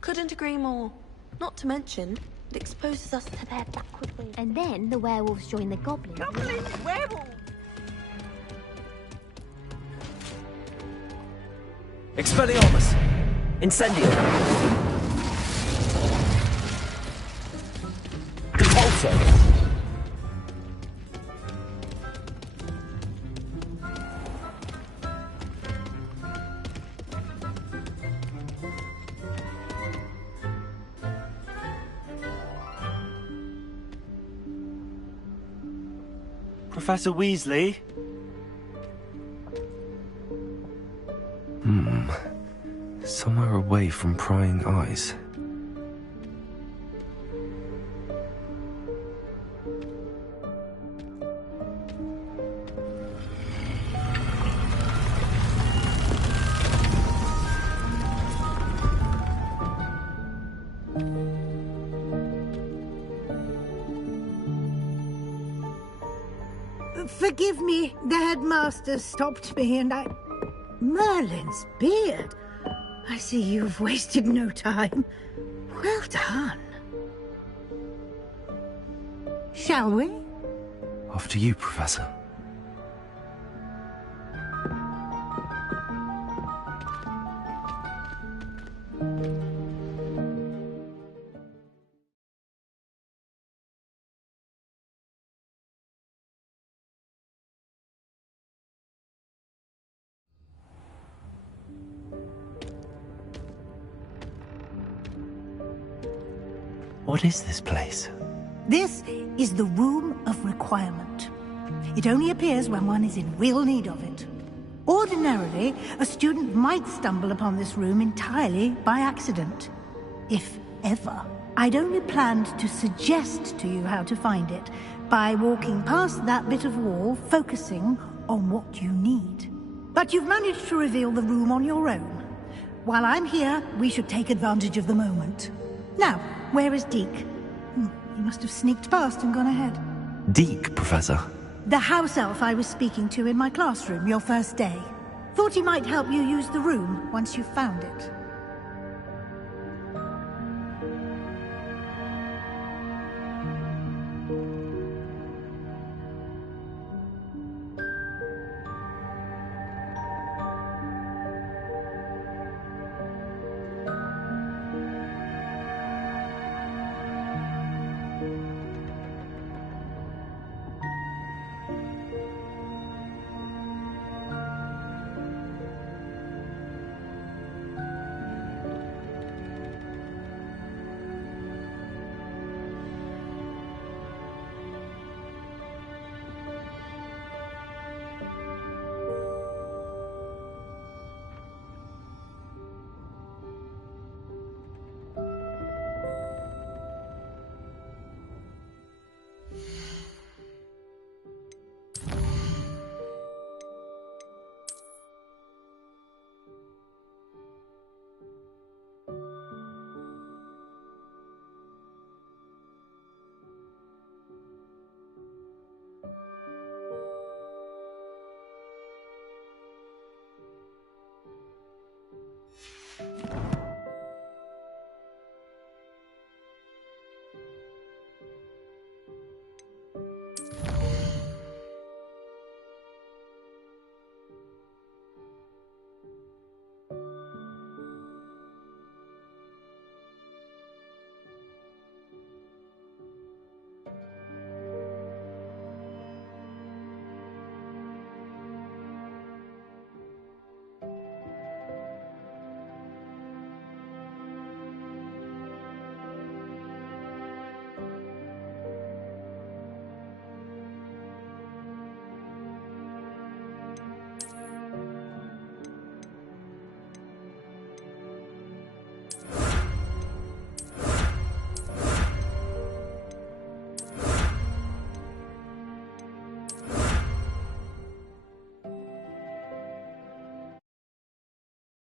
Couldn't agree more. Not to mention, it exposes us to their backward ways. And then the werewolves join the goblins. Goblins! Werewolves! Expelliarmus! Incendio! Depulso! Professor Weasley? Somewhere away from prying eyes. Forgive me, the headmaster stopped me and I... Merlin's beard. I see you've wasted no time. Well done. Shall we? After you, Professor. What is this place? This is the Room of Requirement. It only appears when one is in real need of it. Ordinarily, a student might stumble upon this room entirely by accident. If ever. I'd only planned to suggest to you how to find it, by walking past that bit of wall, focusing on what you need. But you've managed to reveal the room on your own. While I'm here, we should take advantage of the moment. Now, where is Deke? He must have sneaked past and gone ahead. Deke, Professor. The house elf I was speaking to in my classroom your first day. Thought he might help you use the room once you found it.